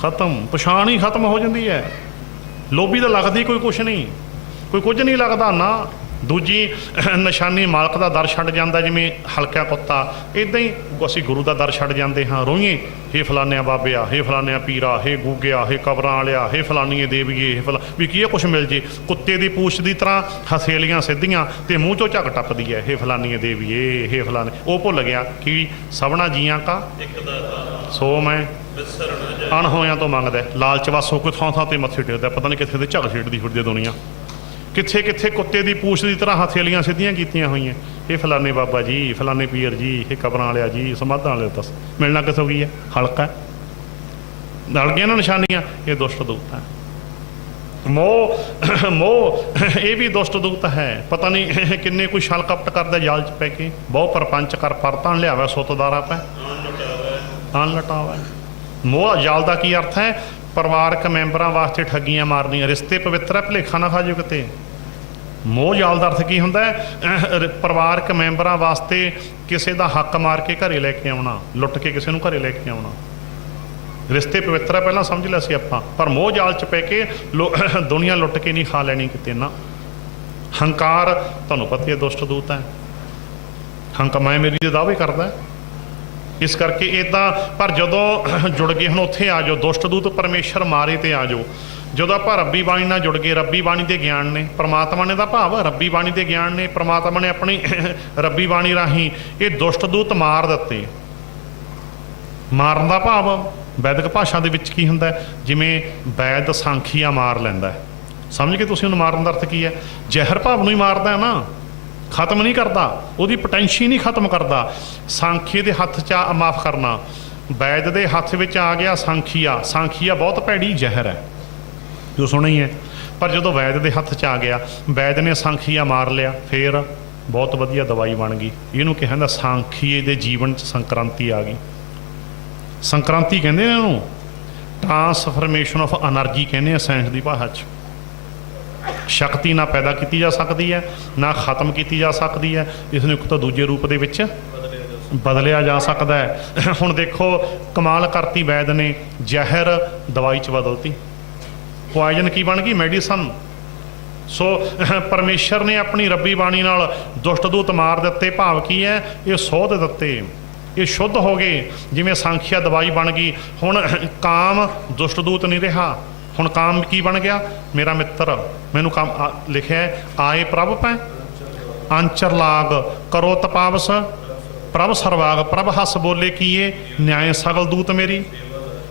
ਖਤਮ, ਪਛਾਣ ਹੀ ਖਤਮ ਹੋ ਜਾਂਦੀ ਹੈ। ਲੋਭੀ ਤਾਂ ਲੱਗਦੀ ਕੋਈ ਕੁਛ ਨਹੀਂ, ਕੋਈ ਕੁਝ ਨਹੀਂ ਲੱਗਦਾ ਨਾ। ਦੂਜੀ ਨਿਸ਼ਾਨੀ ਮਾਲਕ ਦਾ ਦਰ ਛੱਡ ਜਾਂਦਾ, ਜਿਵੇਂ ਹਲਕਾ ਕੁੱਤਾ, ਇੱਦਾਂ ਹੀ ਅਸੀਂ ਗੁਰੂ ਦਾ ਦਰ ਛੱਡ ਜਾਂਦੇ ਹਾਂ। ਰੋਈਏ ਹੇ ਫਲਾਨਿਆਂ ਬਾਬਿਆ, ਹੇ ਫਲਾਨਿਆਂ ਪੀਰਾ, ਹੇ ਗੂਗਿਆ, ਹੇ ਕਬਰਾਂ ਵਾਲਿਆ, ਹੇ ਫਲਾਨੀਏ ਦੇਵੀਏ, ਹੇ ਵੀ ਕੀ ਇਹ ਕੁਛ ਮਿਲ ਜੇ। ਕੁੱਤੇ ਦੀ ਪੂਛ ਦੀ ਤਰ੍ਹਾਂ ਹਥੇਲੀਆਂ ਸਿੱਧੀਆਂ ਤੇ ਮੂੰਹ ਚੋਂ ਝੱਗ ਟੱਪਦੀ ਹੈ, ਹੇ ਫਲਾਨੀਏ ਦੇਵੀਏ, ਹੇ ਫਲਾਨੇ। ਉਹ ਭੁੱਲ ਗਿਆ ਕਿ ਸਭਨਾ ਜੀਆਂ ਕਾ ਸੋ ਮੈਂ ਅਣਹੋਇਆਂ ਤੋਂ ਮੰਗਦਾ। ਲਾਲਚ ਵਾਸੋਂ ਕੋਈ ਥਾਂ ਥਾਂ ਤੇ ਮੱਥੇ ਟੇਕਦਾ, ਪਤਾ ਨਹੀਂ ਕਿੱਥੇ ਦੇ ਝੱਗ ਛੇੜਦੀ ਫਿਰਦੀ ਦੁਨੀਆ, ਕਿੱਥੇ ਕਿੱਥੇ ਕੁੱਤੇ ਦੀ ਪੂਛ ਦੀ ਤਰ੍ਹਾਂ ਹਥੇਲੀਆਂ ਸਿੱਧੀਆਂ ਕੀਤੀਆਂ ਹੋਈਆਂ। ਇਹ ਫਲਾਨੇ ਬਾਬਾ ਜੀ, ਫਲਾਨੇ ਪੀਰ ਜੀ, ਇਹ ਕਬਰਾਂ ਵਾਲਿਆ ਜੀ, ਸਮਾਧਾਂ ਵਾਲੇ। ਦੱਸ ਮਿਲਣਾ ਕਿੱਥੋਂ ਗਈ ਹੈ? ਹਲਕਾ ਰਲ ਗਈਆਂ ਨਾ ਨਿਸ਼ਾਨੀਆਂ। ਇਹ ਦੁਸ਼ਟ ਦੂਤ ਹੈ। ਮੋਹ ਮੋਹ ਇਹ ਵੀ ਦੁਸ਼ਟ ਦੂਤ ਹੈ। ਪਤਾ ਨਹੀਂ ਕਿੰਨੇ ਕੋਈ ਛਲ ਕਪਟ ਕਰਦਾ ਜਾਲ 'ਚ ਪੈ ਕੇ। ਬਹੁ ਪਰਪੰਚ ਕਰ ਪਰਤਣ ਲਿਆਵੇ ਸੁੱਤਦਾਰਾ ਪੈ ਆਨ ਲਟਾਵਾ। ਮੋਹ ਜਾਲ ਦਾ ਕੀ ਅਰਥ ਹੈ? ਪਰਿਵਾਰਕ ਮੈਂਬਰਾਂ ਵਾਸਤੇ ਠੱਗੀਆਂ ਮਾਰਨੀਆਂ। ਰਿਸ਼ਤੇ ਪਵਿੱਤਰ ਹੈ, ਭੁਲੇਖਾ ਨਾ ਖਾ ਜਾਓ ਕਿਤੇ। ਮੋਹ ਜਾਲ ਦਾ ਅਰਥ ਕੀ ਹੁੰਦਾ ਹੈ? ਪਰਿਵਾਰਕ ਮੈਂਬਰਾਂ ਵਾਸਤੇ ਕਿਸੇ ਦਾ ਹੱਕ ਮਾਰ ਕੇ ਘਰੇ ਲੈ ਕੇ ਆਉਣਾ, ਲੁੱਟ ਕੇ ਕਿਸੇ ਨੂੰ ਘਰੇ ਲੈ ਕੇ ਆਉਣਾ। ਰਿਸ਼ਤੇ ਪਵਿੱਤਰ ਹੈ ਪਹਿਲਾਂ ਸਮਝ ਲਿਆ ਸੀ ਆਪਾਂ, ਪਰ ਮੋਹ ਜਾਲ 'ਚ ਪੈ ਕੇ ਦੁਨੀਆ ਲੁੱਟ ਕੇ ਨਹੀਂ ਖਾ ਲੈਣੀ ਕਿਤੇ ਨਾ। ਹੰਕਾਰ ਤੁਹਾਨੂੰ ਪਤਾ ਹੈ ਦੁਸ਼ਟ ਦੂਤ ਹੈ। ਮੈਂ ਮੇਰੀ ਦੇ ਦਾਅਵੇ ਕਰਦਾ, ਇਸ ਕਰਕੇ ਇੱਦਾਂ। ਪਰ ਜਦੋਂ ਜੁੜ ਗਏ ਹੁਣ ਉੱਥੇ ਆ ਜਾਓ, ਦੁਸ਼ਟ ਦੂਤ ਪਰਮੇਸ਼ਰ ਮਾਰੇ ਤੇ ਆ ਜਾਓ। ਜਦੋਂ ਆਪਾਂ ਰੱਬੀ ਬਾਣੀ ਨਾਲ ਜੁੜ ਗਏ, ਰੱਬੀ ਬਾਣੀ ਦੇ ਗਿਆਨ ਨੇ, ਪਰਮਾਤਮਾ ਨੇ ਦਾ ਭਾਵ ਰੱਬੀ ਬਾਣੀ ਦੇ ਗਿਆਨ ਨੇ, ਪਰਮਾਤਮਾ ਨੇ ਆਪਣੀ ਰੱਬੀ ਬਾਣੀ ਰਾਹੀਂ ਇਹ ਦੁਸ਼ਟ ਦੂਤ ਮਾਰ ਦਿੱਤੇ। ਮਾਰਨ ਦਾ ਭਾਵ ਵੈਦਿਕ ਭਾਸ਼ਾ ਦੇ ਵਿੱਚ ਕੀ ਹੁੰਦਾ? ਜਿਵੇਂ ਵੈਦ ਸਾਂਖੀਆ ਮਾਰ ਲੈਂਦਾ, ਸਮਝ ਕੇ ਤੁਸੀਂ ਉਹਨੂੰ ਮਾਰਨ ਦਾ ਅਰਥ ਕੀ ਹੈ? ਜ਼ਹਿਰ ਭਾਵ ਨੂੰ ਹੀ ਮਾਰਦਾ ਹੈ ਨਾ, ਖਤਮ ਨਹੀਂ ਕਰਦਾ, ਉਹਦੀ ਪੋਟੈਂਸ਼ੀ ਨਹੀਂ ਖਤਮ ਕਰਦਾ। ਸਾਂਖੀ ਦੇ ਹੱਥ 'ਚ ਮਾਫ ਕਰਨਾ, ਵੈਦ ਦੇ ਹੱਥ ਵਿੱਚ ਆ ਗਿਆ ਸਾਂਖੀਆ। ਸਾਂਖੀਆ ਬਹੁਤ ਭੈੜੀ ਜ਼ਹਿਰ ਹੈ, ਜੋ ਸੁਣਾ ਹੀ ਹੈ। ਪਰ ਜਦੋਂ ਵੈਦ ਦੇ ਹੱਥ 'ਚ ਆ ਗਿਆ, ਵੈਦ ਨੇ ਸਾਂਖੀਆ ਮਾਰ ਲਿਆ, ਫਿਰ ਬਹੁਤ ਵਧੀਆ ਦਵਾਈ ਬਣ ਗਈ। ਇਹਨੂੰ ਕਿਹਾ ਜਾਂਦਾ ਸਾਂਖੀਏ ਦੇ ਜੀਵਨ 'ਚ ਸੰਕ੍ਰਾਂਤੀ ਆ ਗਈ। ਸੰਕ੍ਰਾਂਤੀ ਕਹਿੰਦੇ ਨੇ ਇਹਨੂੰ, ਟ੍ਰਾਂਸਫਰਮੇਸ਼ਨ ਆਫ ਐਨਰਜੀ ਕਹਿੰਦੇ ਆ ਸਾਇੰਸ ਦੀ ਭਾਸ਼ਾ 'ਚ। ਸ਼ਕਤੀ ਨਾ ਪੈਦਾ ਕੀਤੀ ਜਾ ਸਕਦੀ ਹੈ, ਨਾ ਖਤਮ ਕੀਤੀ ਜਾ ਸਕਦੀ ਹੈ। ਇਸ ਨੂੰ ਇੱਕ ਤੋਂ ਦੂਜੇ ਰੂਪ ਦੇ ਵਿੱਚ ਬਦਲਿਆ ਜਾ ਸਕਦਾ ਹੈ। ਹੁਣ ਦੇਖੋ ਕਮਾਲ ਕਰਤੀ ਵੈਦ ਨੇ, ਜ਼ਹਿਰ ਦਵਾਈ 'ਚ ਬਦਲਤੀ। ਪੋਇਜ਼ਨ ਕੀ ਬਣ ਗਈ? ਮੈਡੀਸਨ। ਸੋ ਪਰਮੇਸ਼ਰ ਨੇ ਆਪਣੀ ਰੱਬੀ ਬਾਣੀ ਨਾਲ ਦੁਸ਼ਟ ਦੂਤ ਮਾਰ ਦਿੱਤੇ। ਭਾਵ ਕੀ ਹੈ? ਇਹ ਸੋਧ ਦਿੱਤੇ, ਇਹ ਸ਼ੁੱਧ ਹੋ ਗਏ। ਜਿਵੇਂ ਸਾਂਖੀਆ ਦਵਾਈ ਬਣ ਗਈ। ਹੁਣ ਕਾਮ ਦੁਸ਼ਟ ਦੂਤ ਨਹੀਂ ਰਿਹਾ। ਹੁਣ ਕਾਮ ਕੀ ਬਣ ਗਿਆ? ਮੇਰਾ ਮਿੱਤਰ। ਮੈਨੂੰ ਕੰਮ ਲਿਖਿਆ ਆਏ ਪ੍ਰਭ ਪੈ ਆਂਚਰ ਲਾਗ ਕਰੋ ਤਪਾਵਸ ਪ੍ਰਭ ਸਰਵਾਗ ਪ੍ਰਭ ਹੱਸ ਬੋਲੇ ਕੀਏ ਨਿਆਏ ਸਗਲ ਦੂਤ ਮੇਰੀ।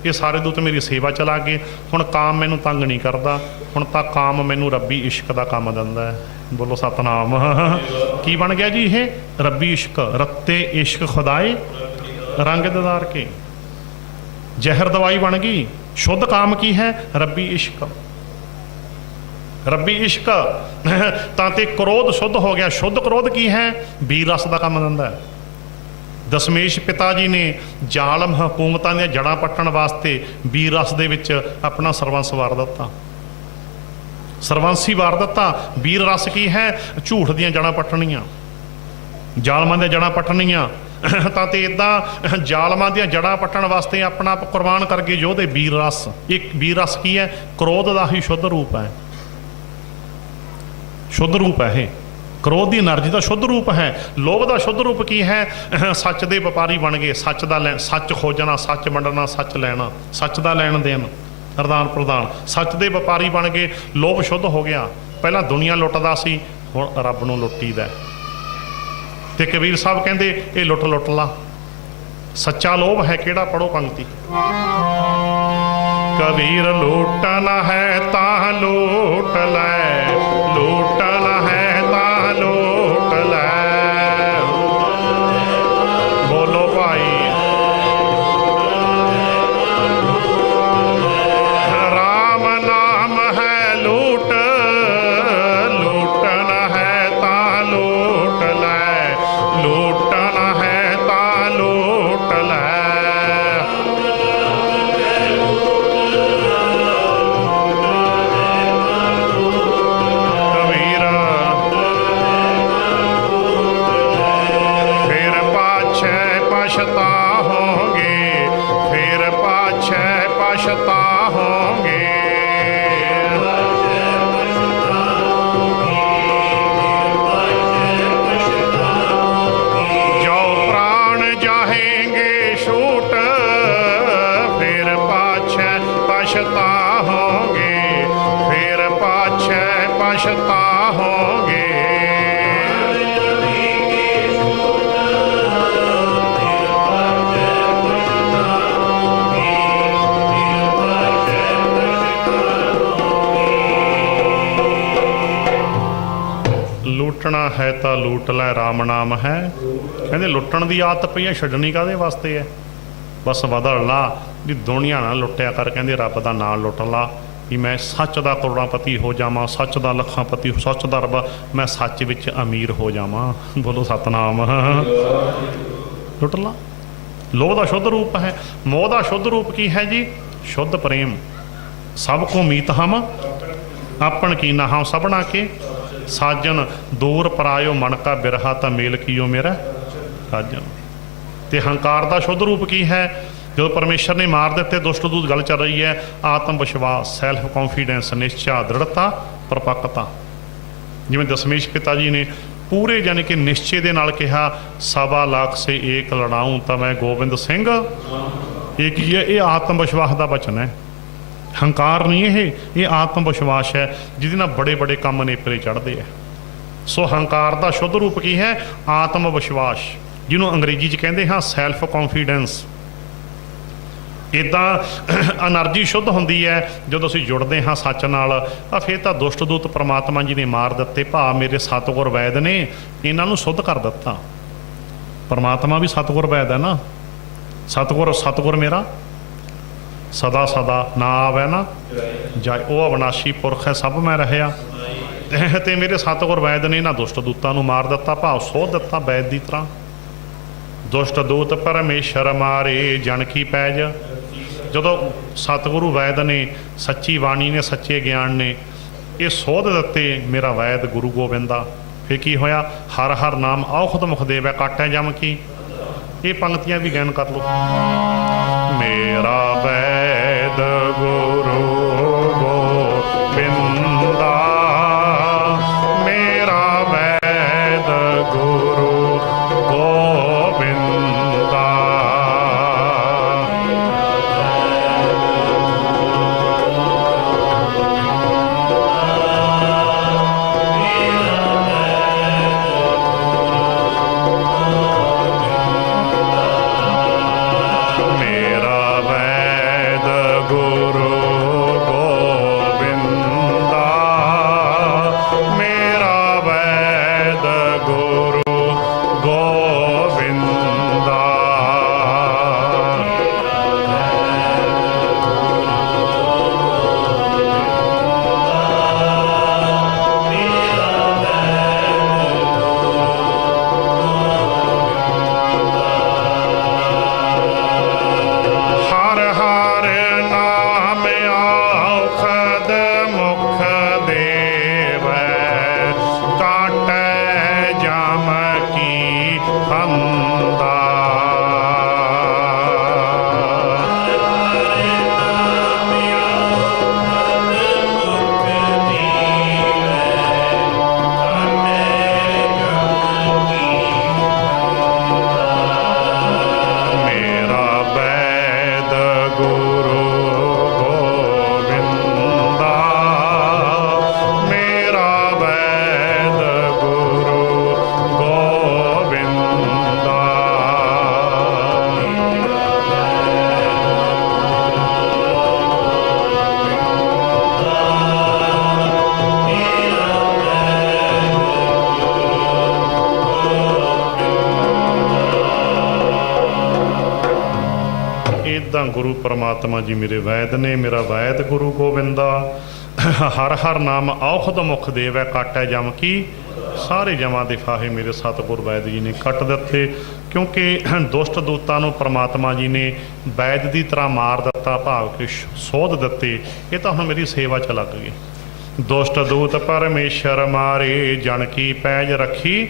ਇਹ ਸਾਰੇ ਦੂਤ ਮੇਰੀ ਸੇਵਾ ਚ ਲੱਗ ਗਏ। ਹੁਣ ਕਾਮ ਮੈਨੂੰ ਤੰਗ ਨਹੀਂ ਕਰਦਾ, ਹੁਣ ਤਾਂ ਕਾਮ ਮੈਨੂੰ ਰੱਬੀ ਇਸ਼ਕ ਦਾ ਕੰਮ ਦਿੰਦਾ ਹੈ। ਬੋਲੋ ਸਤਨਾਮ। ਕੀ ਬਣ ਗਿਆ ਜੀ ਇਹ? ਰੱਬੀ ਇਸ਼ਕ। ਰੱਤੇ ਇਸ਼ਕ ਖੁਦਾਏ ਰੰਗ ਦਿਦਾਰ ਕੇ। ਜ਼ਹਿਰ ਦਵਾਈ ਬਣ ਗਈ। ਸ਼ੁੱਧ ਕਾਮ ਕੀ ਹੈ? ਰੱਬੀ ਇਸ਼ਕ। ਰੱਬੀ ਇਸ਼ਕ ਤਾਂ ਤੇ ਕ੍ਰੋਧ ਸ਼ੁੱਧ ਹੋ ਗਿਆ। ਸ਼ੁੱਧ ਕ੍ਰੋਧ ਕੀ ਹੈ? ਵੀਰ ਰਸ ਦਾ ਕੰਮ ਦਿੰਦਾ ਹੈ। ਦਸ਼ਮੇਸ਼ ਪਿਤਾ ਜੀ ਨੇ ਜ਼ਾਲਮ ਹਕੂਮਤਾਂ ਦੀਆਂ ਜੜ੍ਹਾਂ ਪੱਟਣ ਵਾਸਤੇ ਵੀਰ ਰਸ ਦੇ ਵਿੱਚ ਆਪਣਾ ਸਰਵੰਸ ਵਾਰ ਦਿੱਤਾ, ਸਰਵੰਸੀ ਵਾਰ ਦਿੱਤਾ। ਵੀਰ ਰਸ ਕੀ ਹੈ? ਝੂਠ ਦੀਆਂ ਜੜ੍ਹਾਂ ਪੱਟਣੀਆਂ, ਜ਼ਾਲਮਾਂ ਦੀਆਂ ਜੜ੍ਹਾਂ ਪੱਟਣੀਆਂ। ਤਾਂ ਤੇ ਇੱਦਾਂ ਜ਼ਾਲਮਾਂ ਦੀਆਂ ਜੜ੍ਹਾਂ ਪੱਟਣ ਵਾਸਤੇ ਆਪਣਾ ਆਪ ਕੁਰਬਾਨ ਕਰ ਗਏ ਯੋਧੇ। ਵੀਰ ਰਸ। ਇੱਕ ਵੀਰ ਰਸ ਕੀ ਹੈ? ਕ੍ਰੋਧ ਦਾ ਹੀ ਸ਼ੁੱਧ ਰੂਪ ਹੈ, ਸ਼ੁੱਧ ਰੂਪ ਹੈ ਇਹ। ਕ੍ਰੋਧ ਦੀ એનર્ਜੀ ਦਾ ਸ਼ੁੱਧ ਰੂਪ ਹੈ। ਲੋਭ ਦਾ ਸ਼ੁੱਧ ਰੂਪ ਕੀ ਹੈ? ਸੱਚ ਦੇ ਵਪਾਰੀ ਬਣ ਗਏ। ਸੱਚ ਦਾ ਸੱਚ ਖੋਜਣਾ, ਸੱਚ ਵੰਡਣਾ, ਸੱਚ ਲੈਣਾ, ਸੱਚ ਦਾ ਲੈਣ ਦੇਣ, ਅਦਾਨ ਪ੍ਰਦਾਨ। ਸੱਚ ਦੇ ਵਪਾਰੀ ਬਣ ਗਏ। ਲੋਭ ਸ਼ੁੱਧ ਹੋ ਗਿਆ। ਪਹਿਲਾਂ ਦੁਨੀਆ ਲੁੱਟਦਾ ਸੀ, ਹੁਣ ਰੱਬ ਨੂੰ ਲੁੱਟੀਦਾ। ਤੇ ਕਬੀਰ ਸਾਹਿਬ ਕਹਿੰਦੇ ਇਹ ਲੁੱਟ ਲਾ। ਸੱਚਾ ਲੋਭ ਹੈ ਕਿਹੜਾ? ਪੜੋ ਪੰਕਤੀ। ਕਬੀਰ ਲੂਟਨ ਹੈ ਤਾਂ ਲੂਟ ਲੈ, ਲੂਟਨ ਹੈ ਤਾਂ ਲੂਟ ਲੈ। ਬੋਲੋ ਭਾਈ। ਰਾਮ ਨਾਮ ਹੈ ਲੂਟ, ਲੂਟਨ ਹੈ ਤਾਂ ਲੂਟ ਲੈ, ਲੂਟਨ ਹੈ ਤਾਂ ਲੂਟ ਲੈ। ਪਛਤਾਹੋਗੇ। ਲੁੱਟਣਾ ਹੈ ਤਾਂ ਲੂਟ ਲੈ, ਰਾਮ ਨਾਮ ਹੈ। ਕਹਿੰਦੇ ਲੁੱਟਣ ਦੀ ਆਦਤ ਪਈ ਹੈ, ਛੱਡਣੀ ਕਾਹਦੇ ਵਾਸਤੇ ਹੈ? ਬਸ ਬਦਲ ਲਾ ਵੀ ਦੁਨੀਆ ਨਾ ਲੁੱਟਿਆ ਕਰ, ਕਹਿੰਦੇ ਰੱਬ ਦਾ ਨਾਂ ਲੁੱਟ ਲਾ ਵੀ ਮੈਂ ਸੱਚ ਦਾ ਕਰੋੜਾਪਤੀ ਹੋ ਜਾਵਾਂ, ਸੱਚ ਦਾ ਲੱਖਾਂਪਤੀ, ਸੱਚ ਦਾ ਰੱਬ, ਮੈਂ ਸੱਚ ਵਿੱਚ ਅਮੀਰ ਹੋ ਜਾਵਾਂ। ਬੋਲੋ ਸਤਨਾਮ। ਲੁੱਟ ਲਾ। ਲੋਭ ਦਾ ਸ਼ੁੱਧ ਰੂਪ ਹੈ। ਮੋਹ ਦਾ ਸ਼ੁੱਧ ਰੂਪ ਕੀ ਹੈ ਜੀ? ਸ਼ੁੱਧ ਪ੍ਰੇਮ। ਸਭ ਕੋ ਮੀਤ ਹਮ ਆਪਣ ਕੀਨਾ ਹਮ ਸਭਨਾ ਕੇ ਸਾਜਨ, ਦੂਰ ਪਰਾਇਓ ਮਨ ਕਾ ਬਿਰਹਾ ਤਾਂ ਮੇਲ ਕੀਓ ਮੇਰਾ ਸਾਜਨ। ਤੇ ਹੰਕਾਰ ਦਾ ਸ਼ੁੱਧ ਰੂਪ ਕੀ ਹੈ? ਜਦੋਂ ਪਰਮੇਸ਼ਰ ਨੇ ਮਾਰ ਦਿੱਤੇ ਦੁਸ਼ਟ ਦੂਤ, ਗੱਲ ਚੱਲ ਰਹੀ ਹੈ ਆਤਮ ਵਿਸ਼ਵਾਸ, ਸੈਲਫ ਕੌਨਫੀਡੈਂਸ, ਨਿਸ਼ਚਾ, ਦ੍ਰਿੜਤਾ, ਪਰਪੱਕਤਾ। ਜਿਵੇਂ ਦਸ਼ਮੇਸ਼ ਪਿਤਾ ਜੀ ਨੇ ਪੂਰੇ ਯਾਨੀ ਕਿ ਨਿਸ਼ਚੇ ਦੇ ਨਾਲ ਕਿਹਾ, 1.25 ਲੱਖ ਸੇ ਏਕ ਲੜਾਊਂ ਤਾਂ ਮੈਂ ਗੋਬਿੰਦ ਸਿੰਘ। ਇਹ ਕੀ ਹੈ? ਇਹ ਆਤਮ ਵਿਸ਼ਵਾਸ ਦਾ ਬਚਨ ਹੈ, ਹੰਕਾਰ ਨਹੀਂ। ਇਹ ਆਤਮ ਵਿਸ਼ਵਾਸ ਹੈ ਜਿਹਦੇ ਨਾਲ ਬੜੇ ਬੜੇ ਕੰਮ ਨੇਪਰੇ ਚੜ੍ਹਦੇ ਹੈ। ਸੋ ਹੰਕਾਰ ਦਾ ਸ਼ੁੱਧ ਰੂਪ ਕੀ ਹੈ? ਆਤਮ ਵਿਸ਼ਵਾਸ, ਜਿਹਨੂੰ ਅੰਗਰੇਜ਼ੀ 'ਚ ਕਹਿੰਦੇ ਹਾਂ ਸੈਲਫ ਕੌਨਫੀਡੈਂਸ। ਇੱਦਾਂ ਐਨਰਜੀ ਸ਼ੁੱਧ ਹੁੰਦੀ ਹੈ ਜਦੋਂ ਅਸੀਂ ਜੁੜਦੇ ਹਾਂ ਸੱਚ ਨਾਲ। ਤਾਂ ਫਿਰ ਤਾਂ ਦੁਸ਼ਟ ਦੂਤ ਪ੍ਰਮਾਤਮਾ ਜੀ ਨੇ ਮਾਰ ਦਿੱਤੇ, ਭਾ ਮੇਰੇ ਸਤਿਗੁਰ ਵੈਦ ਨੇ ਇਹਨਾਂ ਨੂੰ ਸ਼ੁੱਧ ਕਰ ਦਿੱਤਾ। ਪਰਮਾਤਮਾ ਵੀ ਸਤਿਗੁਰ ਵੈਦ ਹੈ ਨਾ। ਸਤਿਗੁਰ ਮੇਰਾ ਸਦਾ ਸਦਾ ਨਾ ਆਵੇ ਨਾ ਜਾਏ, ਉਹ ਅਵਿਨਾਸ਼ੀ ਪੁਰਖ ਹੈ, ਸਭ ਮੈਂ ਰਹਿਆ। ਤੇ ਮੇਰੇ ਸਤਿਗੁਰ ਵੈਦ ਨੇ ਇਹਨਾਂ ਦੁਸ਼ਟ ਦੂਤਾਂ ਨੂੰ ਮਾਰ ਦਿੱਤਾ, ਭਾਵ ਸੋਧ ਦਿੱਤਾ ਵੈਦ ਦੀ ਤਰ੍ਹਾਂ। ਦੁਸ਼ਟ ਦੂਤ ਪਰਮੇਸ਼ਰ ਮਾਰੇ ਜਨ ਕੀ ਪੈਜ। ਜਦੋਂ ਸਤਿਗੁਰੂ ਵੈਦ ਨੇ, ਸੱਚੀ ਬਾਣੀ ਨੇ, ਸੱਚੇ ਗਿਆਨ ਨੇ ਇਹ ਸੋਧ ਦਿੱਤੇ ਮੇਰਾ ਵੈਦ ਗੁਰੂ ਗੋਬਿੰਦਾ, ਫਿਰ ਕੀ ਹੋਇਆ? ਹਰ ਹਰ ਨਾਮ ਔਖਦ ਮੁਖ ਦੇਵੈ ਕਾਟੈ ਜਮ ਕੀ। ਇਹ ਪੰਕਤੀਆਂ ਵੀ ਗਿਆਨ ਕਰ ਲਓ। ਮੇਰਾ ਵੈਦ ਗੁਰੂ ਗੋਬਿੰਦਾ, ਮੇਰਾ ਵੈਦ ਗੁਰੂ ਗੋਬਿੰਦਾ। ਗੁਰੂ ਪਰਮਾਤਮਾ ਜੀ ਮੇਰੇ ਵੈਦ ਨੇ, ਮੇਰਾ ਵੈਦ ਗੁਰੂ ਗੋਬਿੰਦਾ। ਹਰ ਹਰ ਨਾਮ ਔਖਦ ਮੁਖ ਦੇਵੈ ਕਾਟੈ ਜਮ ਕੀ। ਸਾਰੇ ਜਮਾਂ ਦੇ ਫਾਹੇ ਮੇਰੇ ਸਤਿਗੁਰ ਵੈਦ ਜੀ ਨੇ ਕੱਟ ਦਿੱਤੇ, ਕਿਉਂਕਿ ਦੁਸ਼ਟ ਦੂਤਾਂ ਨੂੰ ਪਰਮਾਤਮਾ ਜੀ ਨੇ ਵੈਦ ਦੀ ਤਰ੍ਹਾਂ ਮਾਰ ਦਿੱਤਾ, ਭਾਵ ਕਿ ਸੋਧ ਦਿੱਤੇ। ਇਹ ਤਾਂ ਹੁਣ ਮੇਰੀ ਸੇਵਾ 'ਚ ਲੱਗ ਗਏ। ਦੁਸ਼ਟ ਦੂਤ ਪਰਮੇਸ਼ਰ ਮਾਰੇ ਜਨ ਕੀ ਪੈਜ ਰੱਖੀ।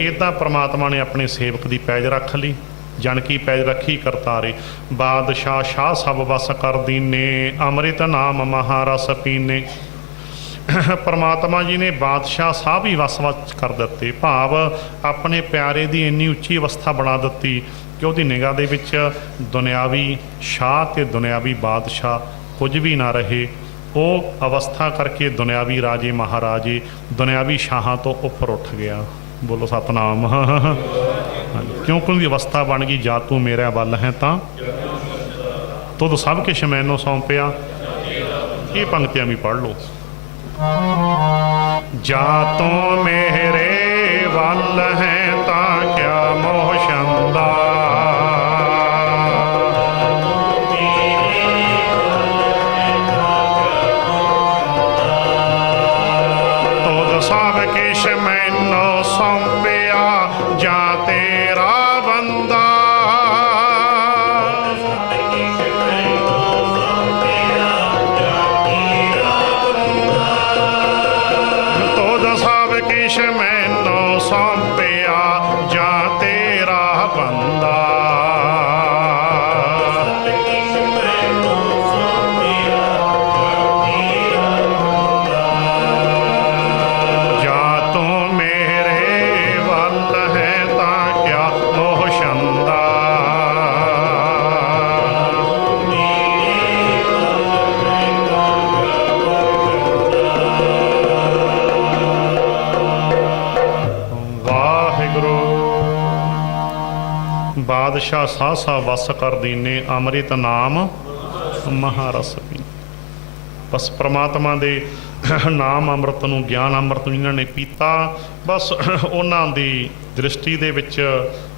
ਇੱਦਾਂ ਪਰਮਾਤਮਾ ਨੇ ਆਪਣੇ ਸੇਵਕ ਦੀ ਪੈਜ ਰੱਖ ਲਈ, ਜਨ ਕੀ ਪੈਜ ਰੱਖੀ ਕਰਤਾਰੇ। ਬਾਦਸ਼ਾਹ ਸ਼ਾਹ ਸਭ ਵਸ ਕਰ ਦੀਨੇ, ਅੰਮ੍ਰਿਤ ਨਾਮ ਮਹਾਰਸ ਪੀਨੇ। ਪਰਮਾਤਮਾ ਜੀ ਨੇ ਬਾਦਸ਼ਾਹ ਸਾਹਿਬ ਹੀ ਵਸ ਕਰ ਦਿੱਤੇ, ਭਾਵ ਆਪਣੇ ਪਿਆਰੇ ਦੀ ਇੰਨੀ ਉੱਚੀ ਅਵਸਥਾ ਬਣਾ ਦਿੱਤੀ ਕਿ ਉਹਦੀ ਨਿਗਾਹ ਦੇ ਵਿੱਚ ਦੁਨਿਆਵੀ ਸ਼ਾਹ ਤੇ ਦੁਨਿਆਵੀ ਬਾਦਸ਼ਾਹ ਕੁਝ ਵੀ ਨਾ ਰਹੇ। ਉਹ ਅਵਸਥਾ ਕਰਕੇ ਦੁਨਿਆਵੀ ਰਾਜੇ ਮਹਾਰਾਜੇ ਦੁਨਿਆਵੀ ਸ਼ਾਹਾਂ ਤੋਂ ਉੱਪਰ ਉੱਠ ਗਿਆ। ਬੋਲੋ ਸਤਨਾਮ। ਕਿਉਂ? ਕਿਉਂਕਿ ਅਵਸਥਾ ਬਣ ਗਈ, ਜਾ ਤੂੰ ਮੇਰਾ ਵੱਲ ਹੈ ਤਾਂ ਤੁਧ ਸਭ ਕੁਛ ਮੈਨੂੰ ਸੌਂਪਿਆ। ਇਹ ਪੰਕਤੀਆਂ ਵੀ ਪੜ੍ਹ ਲਓ। ਜਾ ਤੂੰ ਮੇਰੇ ਵੱਲ ਹੈ ਤਾਂ ਕਿਆ ਮੋਹ ਛੰਦਾ, ਤੁਧ ਸਭ ਕਿਛ ਮੈਨੂੰ ਸੌਂਪਿਆ, ਜਾ ਤੇਰਾ ਬੰਦਾ। ਕਿਛ ਮੈਨੂੰ ਸੌਂਪਿਆ, ਜਾਂ ਤੇਰਾ ਬੰਦਾ। ਜਾਂ ਤੂੰ ਮੇਰੇ ਵੱਲ ਹੈ ਤਾਂ ਕਿਆ ਮੋਹ ਛੰਦਾ, ਬਾਦਸ਼ਾਹ ਸਾਸਾ ਵਸ ਕਰ ਦੀਨੇ, ਅੰਮ੍ਰਿਤ ਨਾਮ ਮਹਾਰਸ ਪੀ। ਬਸ ਪ੍ਰਮਾਤਮਾ ਦੇ ਨਾਮ ਅੰਮ੍ਰਿਤ ਨੂੰ, ਗਿਆਨ ਅੰਮ੍ਰਿਤ ਨੂੰ ਇਹਨਾਂ ਨੇ ਪੀਤਾ। ਬਸ ਉਹਨਾਂ ਦੀ ਦ੍ਰਿਸ਼ਟੀ ਦੇ ਵਿੱਚ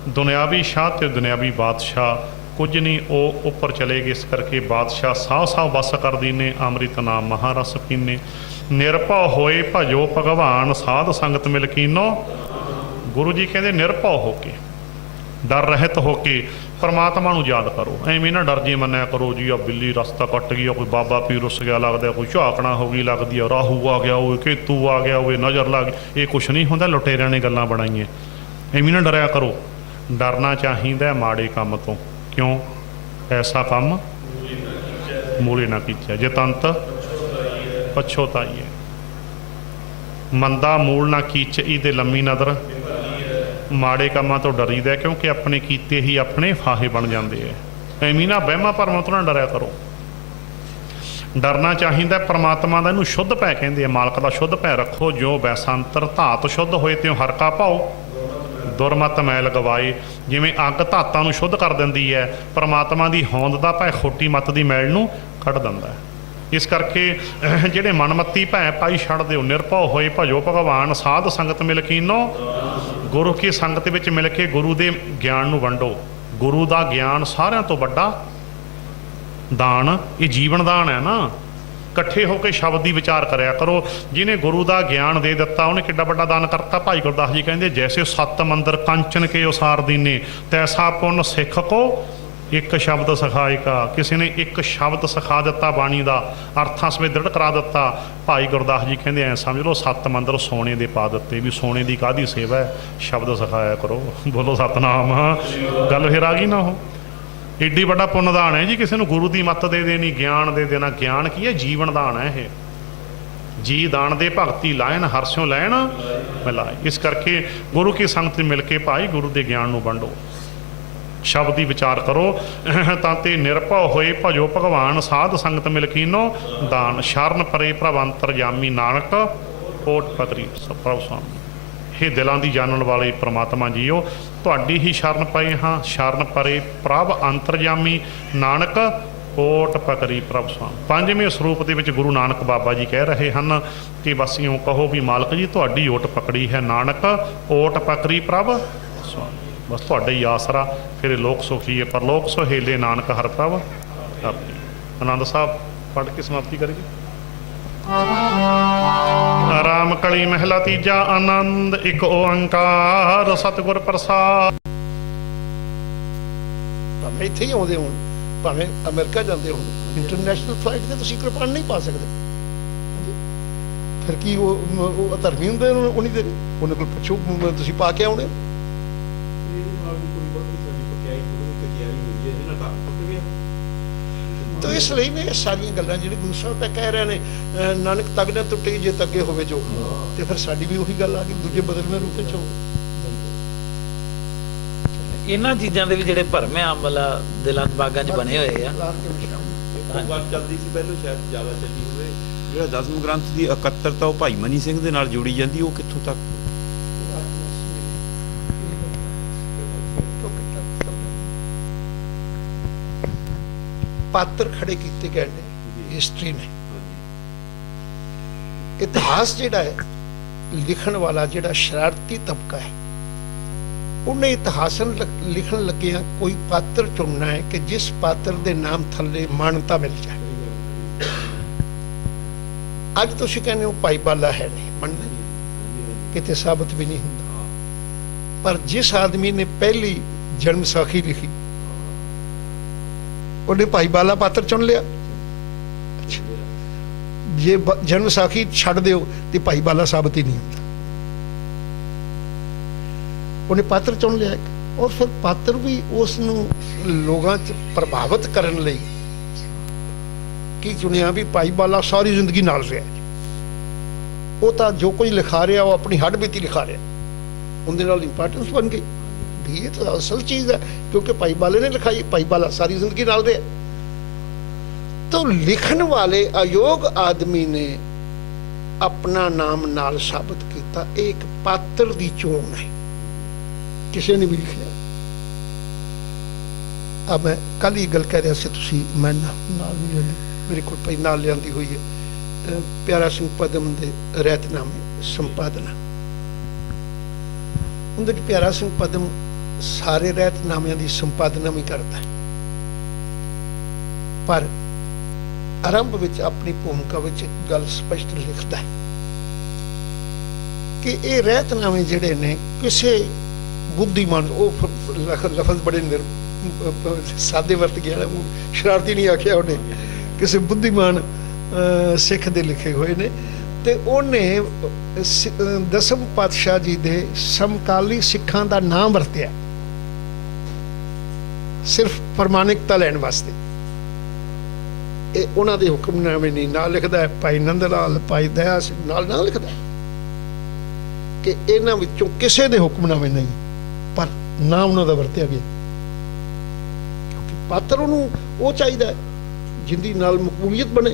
ਦੁਨਿਆਵੀ ਸ਼ਾਹ ਤੇ ਦੁਨਿਆਵੀ ਬਾਦਸ਼ਾਹ ਕੁਝ ਨਹੀਂ, ਉਹ ਉੱਪਰ ਚਲੇ ਗਏ। ਇਸ ਕਰਕੇ ਬਾਦਸ਼ਾਹ ਸਾਹ ਵਸ ਕਰ ਦੀਨੇ, ਅੰਮ੍ਰਿਤ ਨਾਮ ਮਹਾਰਸ ਪੀਨੇ। ਨਿਰਭਉ ਹੋਏ ਭਜੋ ਭਗਵਾਨ, ਸਾਧ ਸੰਗਤ ਮਿਲ ਕੀਨੋ। ਗੁਰੂ ਜੀ ਕਹਿੰਦੇ ਨਿਰਭਉ ਹੋ ਕੇ, ਡਰ ਰਹਿਤ ਹੋ ਕੇ ਪਰਮਾਤਮਾ ਨੂੰ ਯਾਦ ਕਰੋ। ਐਵੇਂ ਨਾ ਡਰ ਜੀ ਮੰਨਿਆ ਕਰੋ ਜੀ ਆ ਬਿੱਲੀ ਰਸਤਾ ਕੱਟ ਗਈ, ਕੋਈ ਬਾਬਾ ਪੀਰ ਰੁੱਸ ਗਿਆ ਲੱਗਦਾ, ਕੋਈ ਝਾਕਣਾ ਹੋ ਗਈ ਲੱਗਦੀ ਆ, ਰਾਹੂ ਆ ਗਿਆ ਹੋਵੇ, ਕੇਤੂ ਆ ਗਿਆ ਹੋਵੇ, ਨਜ਼ਰ ਲੱਗ ਗਈ। ਇਹ ਕੁਛ ਨਹੀਂ ਹੁੰਦਾ, ਲੁਟੇਰਿਆਂ ਨੇ ਗੱਲਾਂ ਬਣਾਈਆਂ। ਐਵੇਂ ਨਾ ਡਰਿਆ ਕਰੋ। ਡਰਨਾ ਚਾਹੀਦਾ ਮਾੜੇ ਕੰਮ ਤੋਂ। ਕਿਉਂ? ਐਸਾ ਕੰਮ ਮੂਲੇ ਨਾ ਕੀਚੈ, ਜੇ ਤੰਤ ਪਛੋਤਾਈਏ। ਮੰਦਾ ਮੂਲ ਨਾ ਕੀਚਈ ਦੇ ਲੰਮੀ ਨਦਰ। ਮਾੜੇ ਕੰਮਾਂ ਤੋਂ ਡਰੀਦਾ ਕਿਉਂਕਿ ਆਪਣੇ ਕੀਤੇ ਹੀ ਆਪਣੇ ਫਾਹੇ ਬਣ ਜਾਂਦੇ ਐ। ਐਵੇਂ ਨਾ ਵਹਿਮਾਂ ਭਰਮਾਂ ਤੋਂ ਨਾ ਡਰਿਆ ਕਰੋ। ਡਰਨਾ ਚਾਹੀਦਾ ਪਰਮਾਤਮਾ ਦਾ। ਇਹਨੂੰ ਸ਼ੁੱਧ ਭੈ ਕਹਿੰਦੇ ਆ। ਮਾਲਕ ਦਾ ਸ਼ੁੱਧ ਭੈ ਰੱਖੋ। ਜੋ ਵੈਸਾਂਤਰ ਧਾਤ ਸ਼ੁੱਧ ਹੋਏ ਤਿਉ ਹਰ ਕਾ ਭਾਉ, ਦੁਰਮਤ ਮੈਲ ਗਵਾਏ। ਜਿਵੇਂ ਅੱਗ ਧਾਤਾਂ ਨੂੰ ਸ਼ੁੱਧ ਕਰ ਦਿੰਦੀ ਹੈ, ਪਰਮਾਤਮਾ ਦੀ ਹੋਂਦ ਦਾ ਭੈ ਖੋਟੀ ਮੱਤ ਦੀ ਮੈਲ ਨੂੰ ਕੱਢ ਦਿੰਦਾ ਹੈ। ਇਸ ਕਰਕੇ ਜਿਹੜੇ ਮਨਮੱਤੀ ਭੈ ਪਾਈ ਛੱਡ ਦਿਓ। ਨਿਰਭਉ ਹੋਏ ਭਜੋ ਭਗਵਾਨ, ਸਾਧ ਸੰਗਤ ਮਿਲ ਕੀਨੋ। ਗੁਰੂ ਕੀ ਸੰਗਤ ਵਿੱਚ ਮਿਲ ਕੇ ਗੁਰੂ ਦੇ ਗਿਆਨ ਨੂੰ ਵੰਡੋ। ਗੁਰੂ ਦਾ ਗਿਆਨ ਸਾਰਿਆਂ ਤੋਂ ਵੱਡਾ ਦਾਨ, ਇਹ ਜੀਵਨ ਦਾਨ ਹੈ ਨਾ। ਇਕੱਠੇ ਹੋ ਕੇ ਸ਼ਬਦ ਦੀ ਵਿਚਾਰ ਕਰਿਆ ਕਰੋ। ਜਿਹਨੇ ਗੁਰੂ ਦਾ ਗਿਆਨ ਦੇ ਦਿੱਤਾ ਉਹਨੇ ਕਿੱਡਾ ਵੱਡਾ ਦਾਨ ਕਰਤਾ। ਭਾਈ ਗੁਰਦਾਸ ਜੀ ਕਹਿੰਦੇ ਜੈਸੇ ਸੱਤ ਮੰਦਰ ਕੰਚਨ ਕੇ ਉਸਾਰ ਦੀਨੇ, ਤੈਸਾ ਪੁੰਨ ਸਿੱਖ ਕੋ ਇੱਕ ਸ਼ਬਦ ਸਿਖਾਇਕਾ। ਕਿਸੇ ਨੇ ਇੱਕ ਸ਼ਬਦ ਸਿਖਾ ਦਿੱਤਾ, ਬਾਣੀ ਦਾ ਅਰਥਾਂ ਸਮੇਤ ਦ੍ਰਿੜ ਕਰਾ ਦਿੱਤਾ। ਭਾਈ ਗੁਰਦਾਸ ਜੀ ਕਹਿੰਦੇ ਐਂ ਸਮਝ ਲਓ ਸੱਤ ਮੰਦਰ ਸੋਨੇ ਦੇ ਪਾ ਦਿੱਤੇ। ਵੀ ਸੋਨੇ ਦੀ ਕਾਹਦੀ ਸੇਵਾ ਹੈ, ਸ਼ਬਦ ਸਿਖਾਇਆ ਕਰੋ। ਬੋਲੋ ਸਤਨਾਮ। ਗੱਲ ਫਿਰ ਆ ਗਈ ਨਾ। ਉਹ ਏਡੀ ਵੱਡਾ ਪੁੰਨ ਦਾਨ ਹੈ ਜੀ, ਕਿਸੇ ਨੂੰ ਗੁਰੂ ਦੀ ਮੱਤ ਦੇ ਦੇਣੀ, ਗਿਆਨ ਦੇ ਦੇਣਾ। ਗਿਆਨ ਕੀ ਹੈ? ਜੀਵਨ ਦਾਨ ਹੈ ਇਹ। ਜੀ ਦਾਨ ਦੇ ਭਗਤੀ ਲਾਇਨ, ਹਰਸਿਓ ਲੈਣ ਮਿਲਾਏ। ਇਸ ਕਰਕੇ ਗੁਰੂ ਕੀ ਸੰਗਤ ਮਿਲ ਕੇ ਭਾਈ ਗੁਰੂ ਦੇ ਗਿਆਨ ਨੂੰ ਵੰਡੋ, ਸ਼ਬਦ ਦੀ ਵਿਚਾਰ ਕਰੋ। ਤਾਂ ਤੇ ਨਿਰਭਉ ਹੋਏ ਭਜੋ ਭਗਵਾਨ, ਸਾਧ ਸੰਗਤ ਮਿਲ ਕੀਨੋ ਦਾਨ। ਸ਼ਰਨ ਪਰੇ ਪ੍ਰਭ ਅੰਤਰਜਾਮੀ, ਨਾਨਕ ਕੋਟ ਪਕਰੀ ਪ੍ਰਭ ਸੁਆਮੀ। ਇਹ ਦਿਲਾਂ ਦੀ ਜਾਣਨ ਵਾਲੇ ਪ੍ਰਮਾਤਮਾ ਜੀਓ, ਤੁਹਾਡੀ ਹੀ ਸ਼ਰਨ ਪਏ ਹਾਂ। ਸ਼ਰਨ ਪਰੇ ਪ੍ਰਭ ਅੰਤਰਜਾਮੀ, ਨਾਨਕ ਕੋਟ ਪਕਰੀ ਪ੍ਰਭ ਸੁਆਮੀ। ਪੰਜਵੇਂ ਸਰੂਪ ਦੇ ਵਿੱਚ ਗੁਰੂ ਨਾਨਕ ਬਾਬਾ ਜੀ ਕਹਿ ਰਹੇ ਹਨ ਕਿ ਬਸ ਇਉਂ ਕਹੋ ਵੀ ਮਾਲਕ ਜੀ ਤੁਹਾਡੀ ਓਟ ਪਕੜੀ ਹੈ, ਨਾਨਕ ਓਟ ਪਕਰੀ ਪ੍ਰਭ ਸੁਆਮੀ। ਬਸ ਤੁਹਾਡਾ ਹੀ ਆਸਰਾ, ਫਿਰ ਲੋਕ ਸੁਖੀਏ ਪਰਲੋਕ ਸੁਹੇਲੇ, ਨਾਨਕ ਹਰ ਪ੍ਰਭ ਆਪਣੀ। ਆਨੰਦ ਸਾਹਿਬ ਪੜ੍ਹ ਕੇ ਸਮਾਪਤੀ ਕਰੀਏ। ਰਾਮ ਕਲੀ ਮਹਿਲਾ ਤੀਜਾ, ਆਨੰਦ ਇੱਕ ਓੰਕਾਰ ਸਤਿਗੁਰ ਪ੍ਰਸਾਦ। ਭਾਵੇਂ ਇੱਥੇ ਹੀ ਆਉਂਦੇ ਹੋਣ, ਭਾਵੇਂ ਅਮਰੀਕਾ ਜਾਂਦੇ ਹੋਣ, ਇੰਟਰਨੈਸ਼ਨਲ ਫਲਾਈਟ ਤੇ ਤੁਸੀਂ ਕਿਰਪਾਨ ਨਹੀਂ ਪਾ ਸਕਦੇ। ਫਿਰ ਕੀ ਉਹ ਧਰਮੀ ਹੁੰਦੇ ਉਹ ਨਹੀਂ ਦੇ? ਉਹਨਾਂ ਕੋਲ ਪੁੱਛੋ, ਤੁਸੀਂ ਪਾ ਕੇ ਆਉਣੇ। ਤਾਂ ਇਸ ਲਈ ਨੇ ਸਾਰੀਆਂ ਗੱਲਾਂ ਜਿਹੜੀ ਗੁਰੂ ਸਾਹਿਬ ਤਾਂ ਕਹਿ ਰਹੇ ਨੇ, ਨਾਨਕ ਤਗ ਨਾ ਟੁੱਟੇ ਜੇ ਤੱਗੇ ਹੋਵੇ ਜੋ। ਤੇ ਫਿਰ ਸਾਡੀ ਵੀ ਉਹੀ ਗੱਲ ਆ ਗਈ, ਦੂਜੇ ਬਦਲਵੇਂ ਰੂਪ ਵਿੱਚ ਹੋ। ਇਹਨਾਂ ਚੀਜ਼ਾਂ ਦੇ ਵੀ ਜਿਹੜੇ ਭਰਮ ਆ, ਮਤਲਬ ਦਿਲਾਂ ਦਿਮਾਗਾਂ 'ਚ ਬਣੇ ਹੋਏ ਆ। ਬਕਵਾਸ ਚੱਲਦੀ ਸੀ ਪਹਿਲਾਂ, ਸ਼ਾਇਦ ਜ਼ਿਆਦਾ ਚੱਲੀ ਹੋਵੇ। ਜਿਹੜਾ ਦਸਮ ਗ੍ਰੰਥ ਦੀ ਇਕੱਤਰਤਾ ਉਹ ਭਾਈ ਮਨੀ ਸਿੰਘ ਦੇ ਨਾਲ ਜੋੜੀ ਜਾਂਦੀ, ਉਹ ਕਿੱਥੋਂ ਤੱਕ? ਪਾਤਰ ਖੜੇ ਕੀਤੇ ਗਏ ਨੇ ਹਿਸਟਰੀ ਨੇ। ਇਤਿਹਾਸ ਜਿਹੜਾ ਹੈ, ਲਿਖਣ ਵਾਲਾ ਜਿਹੜਾ ਸ਼ਰਾਰਤੀ ਤਬਕਾ ਹੈ, ਉਹਨੇ ਇਤਿਹਾਸ ਲਿਖਣ ਲੱਗਿਆ ਕੋਈ ਪਾਤਰ ਚੁਣਨਾ ਹੈ ਕਿ ਜਿਸ ਪਾਤਰ ਦੇ ਨਾਮ ਥੱਲੇ ਮਾਨਤਾ ਮਿਲ ਜਾਏ। ਅੱਜ ਤੁਸੀਂ ਕਹਿੰਦੇ ਹੋ ਭਾਈ ਬਾਲਾ ਹੈ ਨਹੀਂ, ਮੰਨਦੇ ਕਿਤੇ ਸਾਬਤ ਵੀ ਨਹੀਂ ਹੁੰਦਾ। ਪਰ ਜਿਸ ਆਦਮੀ ਨੇ ਪਹਿਲੀ ਜਨਮ ਸਾਖੀ ਲਿਖੀ, ਉਹਨੇ ਭਾਈ ਬਾਲਾ ਪਾਤਰ ਚੁਣ ਲਿਆ। ਜੇ ਜਨਮ ਸਾਖੀ ਛੱਡ ਦਿਓ ਤੇ ਭਾਈ ਬਾਲਾ ਸਾਬਤ ਹੀ ਨਹੀਂ ਹੁੰਦਾ। ਉਹਨੇ ਪਾਤਰ ਚੁਣ ਲਿਆ, ਔਰ ਫਿਰ ਪਾਤਰ ਵੀ ਉਸ ਨੂੰ ਲੋਕਾਂ 'ਚ ਪ੍ਰਭਾਵਿਤ ਕਰਨ ਲਈ ਕੀ ਚੁਣਿਆ ਵੀ ਭਾਈ ਬਾਲਾ ਸਾਰੀ ਜ਼ਿੰਦਗੀ ਨਾਲ ਰਿਹਾ। ਉਹ ਤਾਂ ਜੋ ਕੁਝ ਲਿਖਾ ਰਿਹਾ ਉਹ ਆਪਣੀ ਹੱਡ ਬੀਤੀ ਲਿਖਾ ਰਿਹਾ, ਉਹਦੇ ਨਾਲ ਇੰਪੋਰਟੈਂਸ ਬਣ ਗਈ ਵੀ ਇਹ ਤਾਂ ਅਸਲ ਚੀਜ਼ ਹੈ, ਕਿਉਂਕਿ ਭਾਈ ਬਾਲੇ ਨੇ ਲਿਖਾਈ, ਭਾਈ ਬਾਲਾ ਸਾਰੀ ਜ਼ਿੰਦਗੀ ਨਾਲ ਰਿਹਾ। तो लिखण वाले अयोग आदमी ने अपना नाम नाल साबित किया। एक पात्र की चोन है, किसी ने भी लिखा। अब मैं कल ही गल कह रहा से, तुसी मैं नाल नहीं लिया, मेरे को भाई नाल लियांदी हुई है प्यारा सिंह पदम दे रैतनामे संपादना। उनदे प्यारा सिंह पदम सारे रैतनामियां दी संपादना भी करता है, पर आरंभ विच अपनी भूमिका विच एक गल स्पष्ट लिखता है कि ये रहतनामे जिहड़े ने किसी बुद्धिमान, लफज बड़े सादे वरत गया, शरारती नहीं आख्या उन्हें, किसी बुद्धिमान सिख दे लिखे हुए ने। ते उन्हें दसम पातशाह जी दे समकाली सिखां दा नाम वरत्या सिर्फ प्रमाणिकता लैण वास्ते। उन्हां दे हुक्मनामे नहीं ना लिखदा है, भाई नंद लाल, भाई दया सिंह नाल ना लिखदा कि इन्हां विचों किसी दे हुक्मनामे नहीं, पर नाम उन्हां दा वरतिया गया क्योंकि पात्र उहनूं वो चाहिदा जिंदी नाल मकबूलियत बने,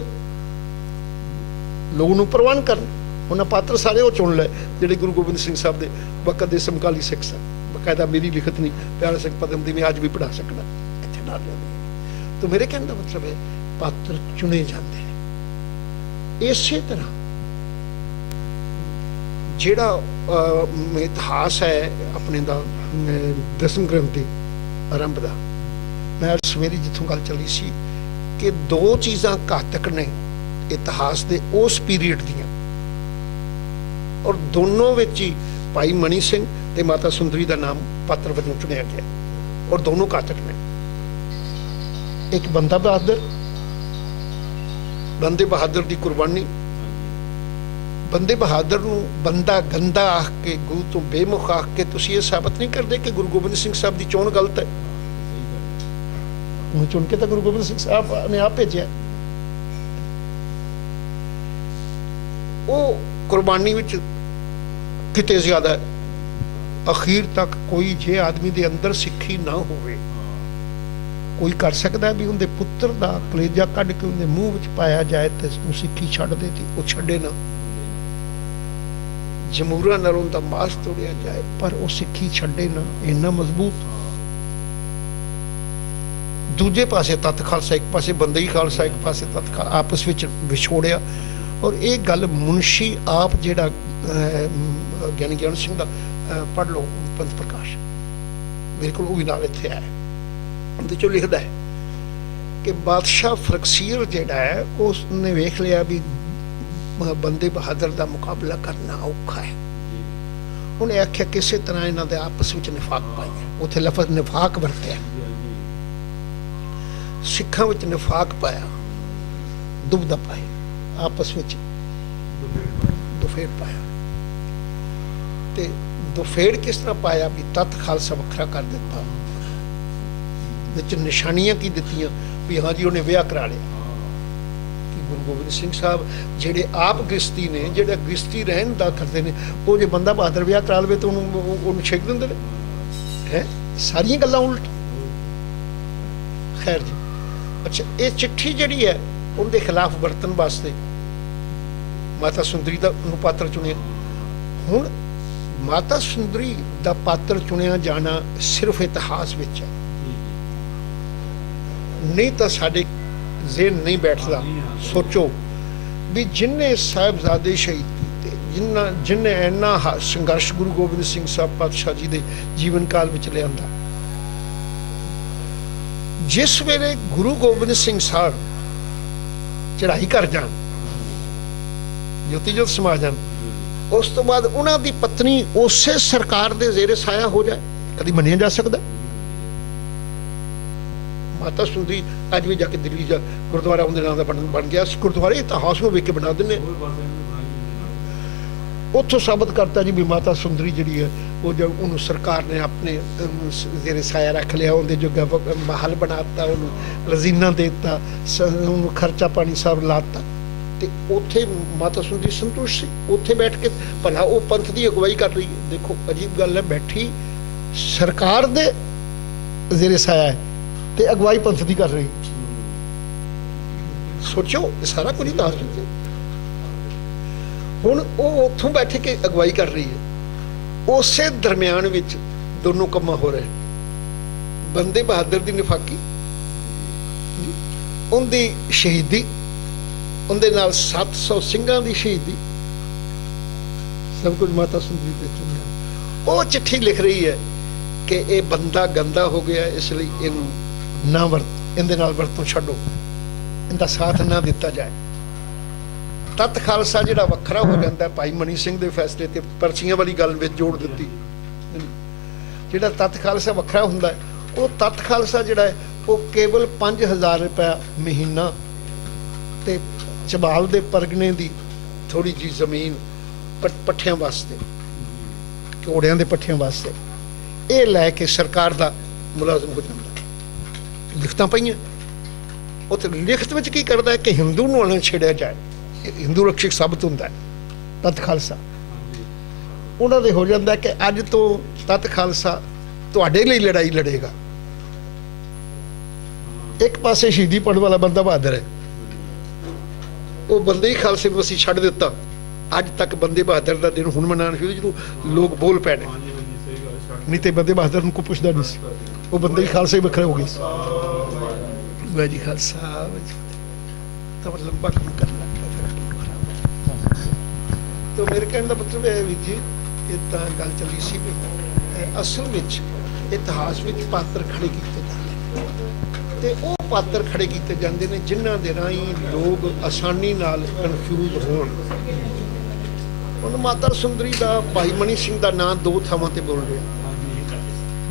लोग उहनूं प्रवान करन। उन्हां पात्र सारे वो चुन ले जिहड़े गुरु गोबिंद सिंह साहब दे वक्त दे समकाली सिख सन। बकायदा मेरी लिखत नहीं प्यारा सिंह पदम दी मैं अज भी पढ़ा सकना इत्थे नाल। तो मेरे कहने का मतलब है पात्र चुने जाते हैं। इसे तरह जिहड़ा इतिहास है अपने दा दसम ग्रंथ के आरंभ का, मैं अज सवेरे जिथों गल चली सी कि दो चीज़ां घातक ने इतिहास के उस पीरीयड दियां, और दोनों विच ही भाई मनी सिंह ते माता सुंदरी का नाम पात्र वजों चुनिया गया, और दोनों घातक ने। एक बंदा बहादुर, बंदे बहादुर की कुर्बानी, बंदे बहादुर नूं बंदा गंदा आख के, गुरु तो बेमुख आख के तुसीं ये साबित नहीं करते कि गुरु गोबिंद सिंह साहब की चोन गलत है। उन्हें चुन के तो गुरु गोबिंद सिंह साहब ने आप भेजा। वो कुर्बानी विच किते ज्यादा है। अखीर तक कोई जे आदमी दे अंदर सिक्खी ना होवे, कोई कर सकता है भी उनके पुत्र का कलेजा कढ़ के उनके मूँह में पाया जाए तो तू सिक्खी छड्ड दे, वो छड्डे ना। जमूरा नाल उनका मांस तोड़िया जाए पर वो सिक्खी छड्डे ना, इन्ना मजबूत। दूजे पासे तत खालसा, एक पासे बंदई खालसा, एक पासे तत खालसा, आपस में विछोड़िया। और एक गल मुंशी आप जिहड़ा ज्ञानी ज्ञान सिंह का पढ़ लो पंथ प्रकाश, मेरे को भी नाल इत्थे आया, उहदे चों लिखदा है कि बादशाह फरकसीर जिहड़ा है उसने वेख लिया भी बंदे बहादुर का मुकाबला करना औखा है। उन्हें आख्या किसी तरह इन्हां दे आपस में निफाक पाइए, उत्थे लफज निफाक वरतिया, सिखां विच निफाक पाया, दुबदा पाया, आपस में दुफेड़ पाया। ते दुफेड़ किस तरह पाया भी तत खालसा वखरा कर दिता, विच निशानियां की दित्तियां भी हाँ जी उन्हें विआह करा लिया। कि गुरु गोबिंद सिंह साहब जेडे आप गृहस्थी ने, जेडे गृहस्थी रहन दा करते हैं, वो जो बंदा बहादुर विआह करा लवे तो उन्होंने छेक देंदे है। सारियां गल्लां उल्ट। खैर जी, ਅੱਛਾ, ਇਹ ਚਿੱਠੀ ਜਿਹੜੀ ਹੈ ਉਹਦੇ ਖਿਲਾਫ ਵਰਤਣ ਵਾਸਤੇ ਮਾਤਾ ਸੁੰਦਰੀ ਦਾ ਨੂੰ ਪਾਤਰ ਚੁਣਿਆ। ਹੁਣ ਮਾਤਾ ਸੁੰਦਰੀ ਦਾ ਪਾਤਰ ਚੁਣਿਆ ਜਾਣਾ ਸਿਰਫ ਇਤਿਹਾਸ ਵਿੱਚ ਹੈ, ਨਹੀਂ ਤਾਂ ਸਾਡੇ ਜ਼ਿਹਨ ਨਹੀਂ ਬੈਠਦਾ। ਸੋਚੋ ਵੀ ਜਿਨ੍ਹਾਂ ਸਾਹਿਬਜ਼ਾਦੇ ਸ਼ਹੀਦ ਕੀਤੇ, ਜਿਨ੍ਹਾਂ ਇੰਨਾ ਸੰਘਰਸ਼ ਗੁਰੂ ਗੋਬਿੰਦ ਸਿੰਘ ਸਾਹਿਬ ਪਾਤਸ਼ਾਹ ਜੀ ਦੇ ਜੀਵਨ ਕਾਲ ਵਿੱਚ ਲਿਆਂਦਾ। ਜਿਸ ਵੇਲੇ ਗੁਰੂ ਗੋਬਿੰਦ ਸਿੰਘ ਸਾਹਿਬ ਚੜ੍ਹਾਈ ਕਰ ਜਾਣ, ਜੋਤੀ ਜੋਤ ਸਮਾ ਜਾਣ, ਉਸ ਤੋਂ ਬਾਅਦ ਉਹਨਾਂ ਦੀ ਪਤਨੀ ਉਸੇ ਸਰਕਾਰ ਦੇ ਜ਼ੇਰੇ ਸਾਇਆ ਹੋ ਜਾਏ, ਕਦੀ ਮੰਨਿਆ ਜਾ ਸਕਦਾ? ਮਾਤਾ ਸੁੰਦਰੀ ਅੱਜ ਵੀ ਜਾ ਕੇ ਦਿੱਲੀ ਜਾ ਗੁਰਦੁਆਰਾ ਉਹਦੇ ਨਾਂ ਦਾ ਬਣ ਗਿਆ। ਗੁਰਦੁਆਰੇ ਇਤਿਹਾਸ ਨੂੰ ਵੇਖ ਕੇ ਬਣਾ ਦਿੰਦੇ, ਉੱਥੋਂ ਸਾਬਤ ਕਰਤਾ ਜੀ ਵੀ ਮਾਤਾ ਸੁੰਦਰੀ ਜਿਹੜੀ ਹੈ ਉਹ ਜਦ ਉਹਨੂੰ ਸਰਕਾਰ ਨੇ ਆਪਣੇ ਜ਼ੇਰੇ ਸਾਇਆ ਰੱਖ ਲਿਆ, ਉਹਦੇ ਜੋ ਮਹਲ ਬਣਾਤਾ, ਉਹਨੂੰ ਰਜ਼ੀਨਾ ਦੇ ਦਿੱਤਾ, ਉਹਨੂੰ ਖਰਚਾ ਪਾਣੀ ਸਭ ਲਾਤਾ, ਤੇ ਉੱਥੇ ਮਾਤਾ ਸੁੰਦਰੀ ਸੰਤੁਸ਼ਟ ਸੀ। ਉੱਥੇ ਬੈਠ ਕੇ ਭਲਾ ਉਹ ਪੰਥ ਦੀ ਅਗਵਾਈ ਕਰ ਰਹੀ ਹੈ। ਦੇਖੋ ਅਜੀਬ ਗੱਲ ਹੈ, ਬੈਠੀ ਸਰਕਾਰ ਦੇ ਜ਼ੇਰੇ ਸਾਇਆ ਹੈ ਤੇ ਅਗਵਾਈ ਪੰਥ ਦੀ ਕਰ ਰਹੀ। ਸੋਚੋ, ਇਹ ਸਾਰਾ ਕੁਝ ਦੱਸ ਦਿੱਤੇ। ਹੁਣ ਉਹ ਉੱਥੋਂ ਬੈਠ ਕੇ ਅਗਵਾਈ ਕਰ ਰਹੀ ਹੈ, ਉਸੇ ਦਰਮਿਆਨ ਵਿੱਚ ਦੋਨੋਂ ਕੰਮਾਂ ਹੋ ਰਹੇ। ਬੰਦੇ ਬਹਾਦਰ ਦੀ ਨਿਫਾਕੀ, ਉਹਦੀ ਸ਼ਹੀਦੀ, ਉਹਦੇ ਨਾਲ 700 ਸਿੰਘਾਂ ਦੀ ਸ਼ਹੀਦੀ, ਸਭ ਕੁਝ ਮਾਤਾ ਸੁੰਦਰੀ ਤੇ ਚੁਣਿਆ। ਉਹ ਚਿੱਠੀ ਲਿਖ ਰਹੀ ਹੈ ਕਿ ਇਹ ਬੰਦਾ ਗੰਦਾ ਹੋ ਗਿਆ, ਇਸ ਲਈ ਇਹਨੂੰ ਨਾ ਵਰਤ, ਇਹਦੇ ਨਾਲ ਵਰਤੋਂ ਛੱਡੋ, ਇਹਦਾ ਸਾਥ ਨਾ ਦਿੱਤਾ ਜਾਏ। ਤਤ ਖਾਲਸਾ ਜਿਹੜਾ ਵੱਖਰਾ ਹੋ ਜਾਂਦਾ, ਭਾਈ ਮਨੀ ਸਿੰਘ ਦੇ ਫੈਸਲੇ ਤੇ ਪਰਚੀਆਂ ਵਾਲੀ ਗੱਲ ਵਿੱਚ ਜੋੜ ਦਿੱਤੀ। ਜਿਹੜਾ ਤਤ ਖਾਲਸਾ ਵੱਖਰਾ ਹੁੰਦਾ ਹੈ, ਉਹ ਤਤ ਖਾਲਸਾ ਜਿਹੜਾ ਹੈ ਉਹ ਕੇਵਲ 5000 ਰੁਪਇਆ ਮਹੀਨਾ ਤੇ ਚਬਾਲ ਦੇ ਪਰਗਨੇ ਦੀ ਥੋੜੀ ਜੀ ਜ਼ਮੀਨ ਪੱਠਿਆਂ ਵਾਸਤੇ, ਘੋੜਿਆਂ ਦੇ ਪੱਠਿਆਂ ਵਾਸਤੇ, ਇਹ ਲੈ ਕੇ ਸਰਕਾਰ ਦਾ ਮੁਲਾਜ਼ਮ ਹੋ ਜਾਂਦਾ। ਲਿਖਤਾਂ ਪਈਆਂ ਉੱਥੇ। ਲਿਖਤ ਵਿੱਚ ਕੀ ਕਰਦਾ ਹੈ ਕਿ ਹਿੰਦੂ ਨੂੰ ਨਾ ਛੇੜਿਆ ਜਾਏ, ਹਿੰਦੂ ਰਕਸ਼ਕ ਸਾਬਤ ਹੁੰਦਾ ਹੈ ਤਤ ਖਾਲਸਾ। ਉਹਨਾਂ ਦੇ ਹੋ ਜਾਂਦਾ ਕਿ ਅੱਜ ਤੋਂ ਤਤ ਖਾਲਸਾ ਤੁਹਾਡੇ ਲਈ ਲੜਾਈ ਲੜੇਗਾ। ਇੱਕ ਪਾਸੇ ਸ਼ਹੀਦੀ ਪਾਉਣ ਵਾਲਾ ਬੰਦਾ ਬਹਾਦਰ ਹੈ, ਉਹ ਬੰਦੇ ਹੀ ਖਾਲਸੇ ਨੂੰ ਅਸੀਂ ਛੱਡ ਦਿੱਤਾ। ਅੱਜ ਤੱਕ ਬੰਦੇ ਬਹਾਦਰ ਦਾ ਦਿਨ ਹੁਣ ਮਨਾਉਣ ਸ਼ੁਰੂ ਜਦੋਂ ਲੋਕ ਬੋਲ ਪੈਣੇ, ਨਹੀਂ ਤੇ ਬੰਦੇ ਬਹਾਦਰ ਨੂੰ ਕੋਈ ਪੁੱਛਦਾ ਨਹੀਂ ਸੀ। ਉਹ ਬੰਦੇ ਹੀ ਖਾਲਸੇ ਵੱਖਰੇ ਹੋ ਗਏ। ਵਾਹਿ ਜੀ ਖਾਲਸਾ, ਤਾਂ ਲੰਬਾ ਕੰਮ ਕਰ ਤੋ ਮੇਰੇ ਕਹਿਣ ਦਾ ਮਤਲਬ ਹੈ ਵੀ ਜੀ, ਇਹ ਤਾਂ ਗੱਲ ਚੱਲੀ ਸੀ ਵੀ ਅਸਲ ਵਿੱਚ ਇਤਿਹਾਸ ਵਿੱਚ ਪਾਤਰ ਖੜੇ ਕੀਤੇ ਜਾਂਦੇ ਤੇ ਉਹ ਪਾਤਰ ਖੜੇ ਕੀਤੇ ਜਾਂਦੇ ਨੇ ਜਿਨ੍ਹਾਂ ਦੇ ਰਾਹੀਂ ਲੋਕ ਆਸਾਨੀ ਨਾਲ ਕਨਫਿਊਜ਼ ਹੋਣ। ਹੁਣ ਮਾਤਾ ਸੁੰਦਰੀ ਦਾ ਭਾਈ ਮਨੀ ਸਿੰਘ ਦਾ ਨਾਂ ਦੋ ਥਾਵਾਂ ਤੇ ਬੋਲ ਰਿਹਾ,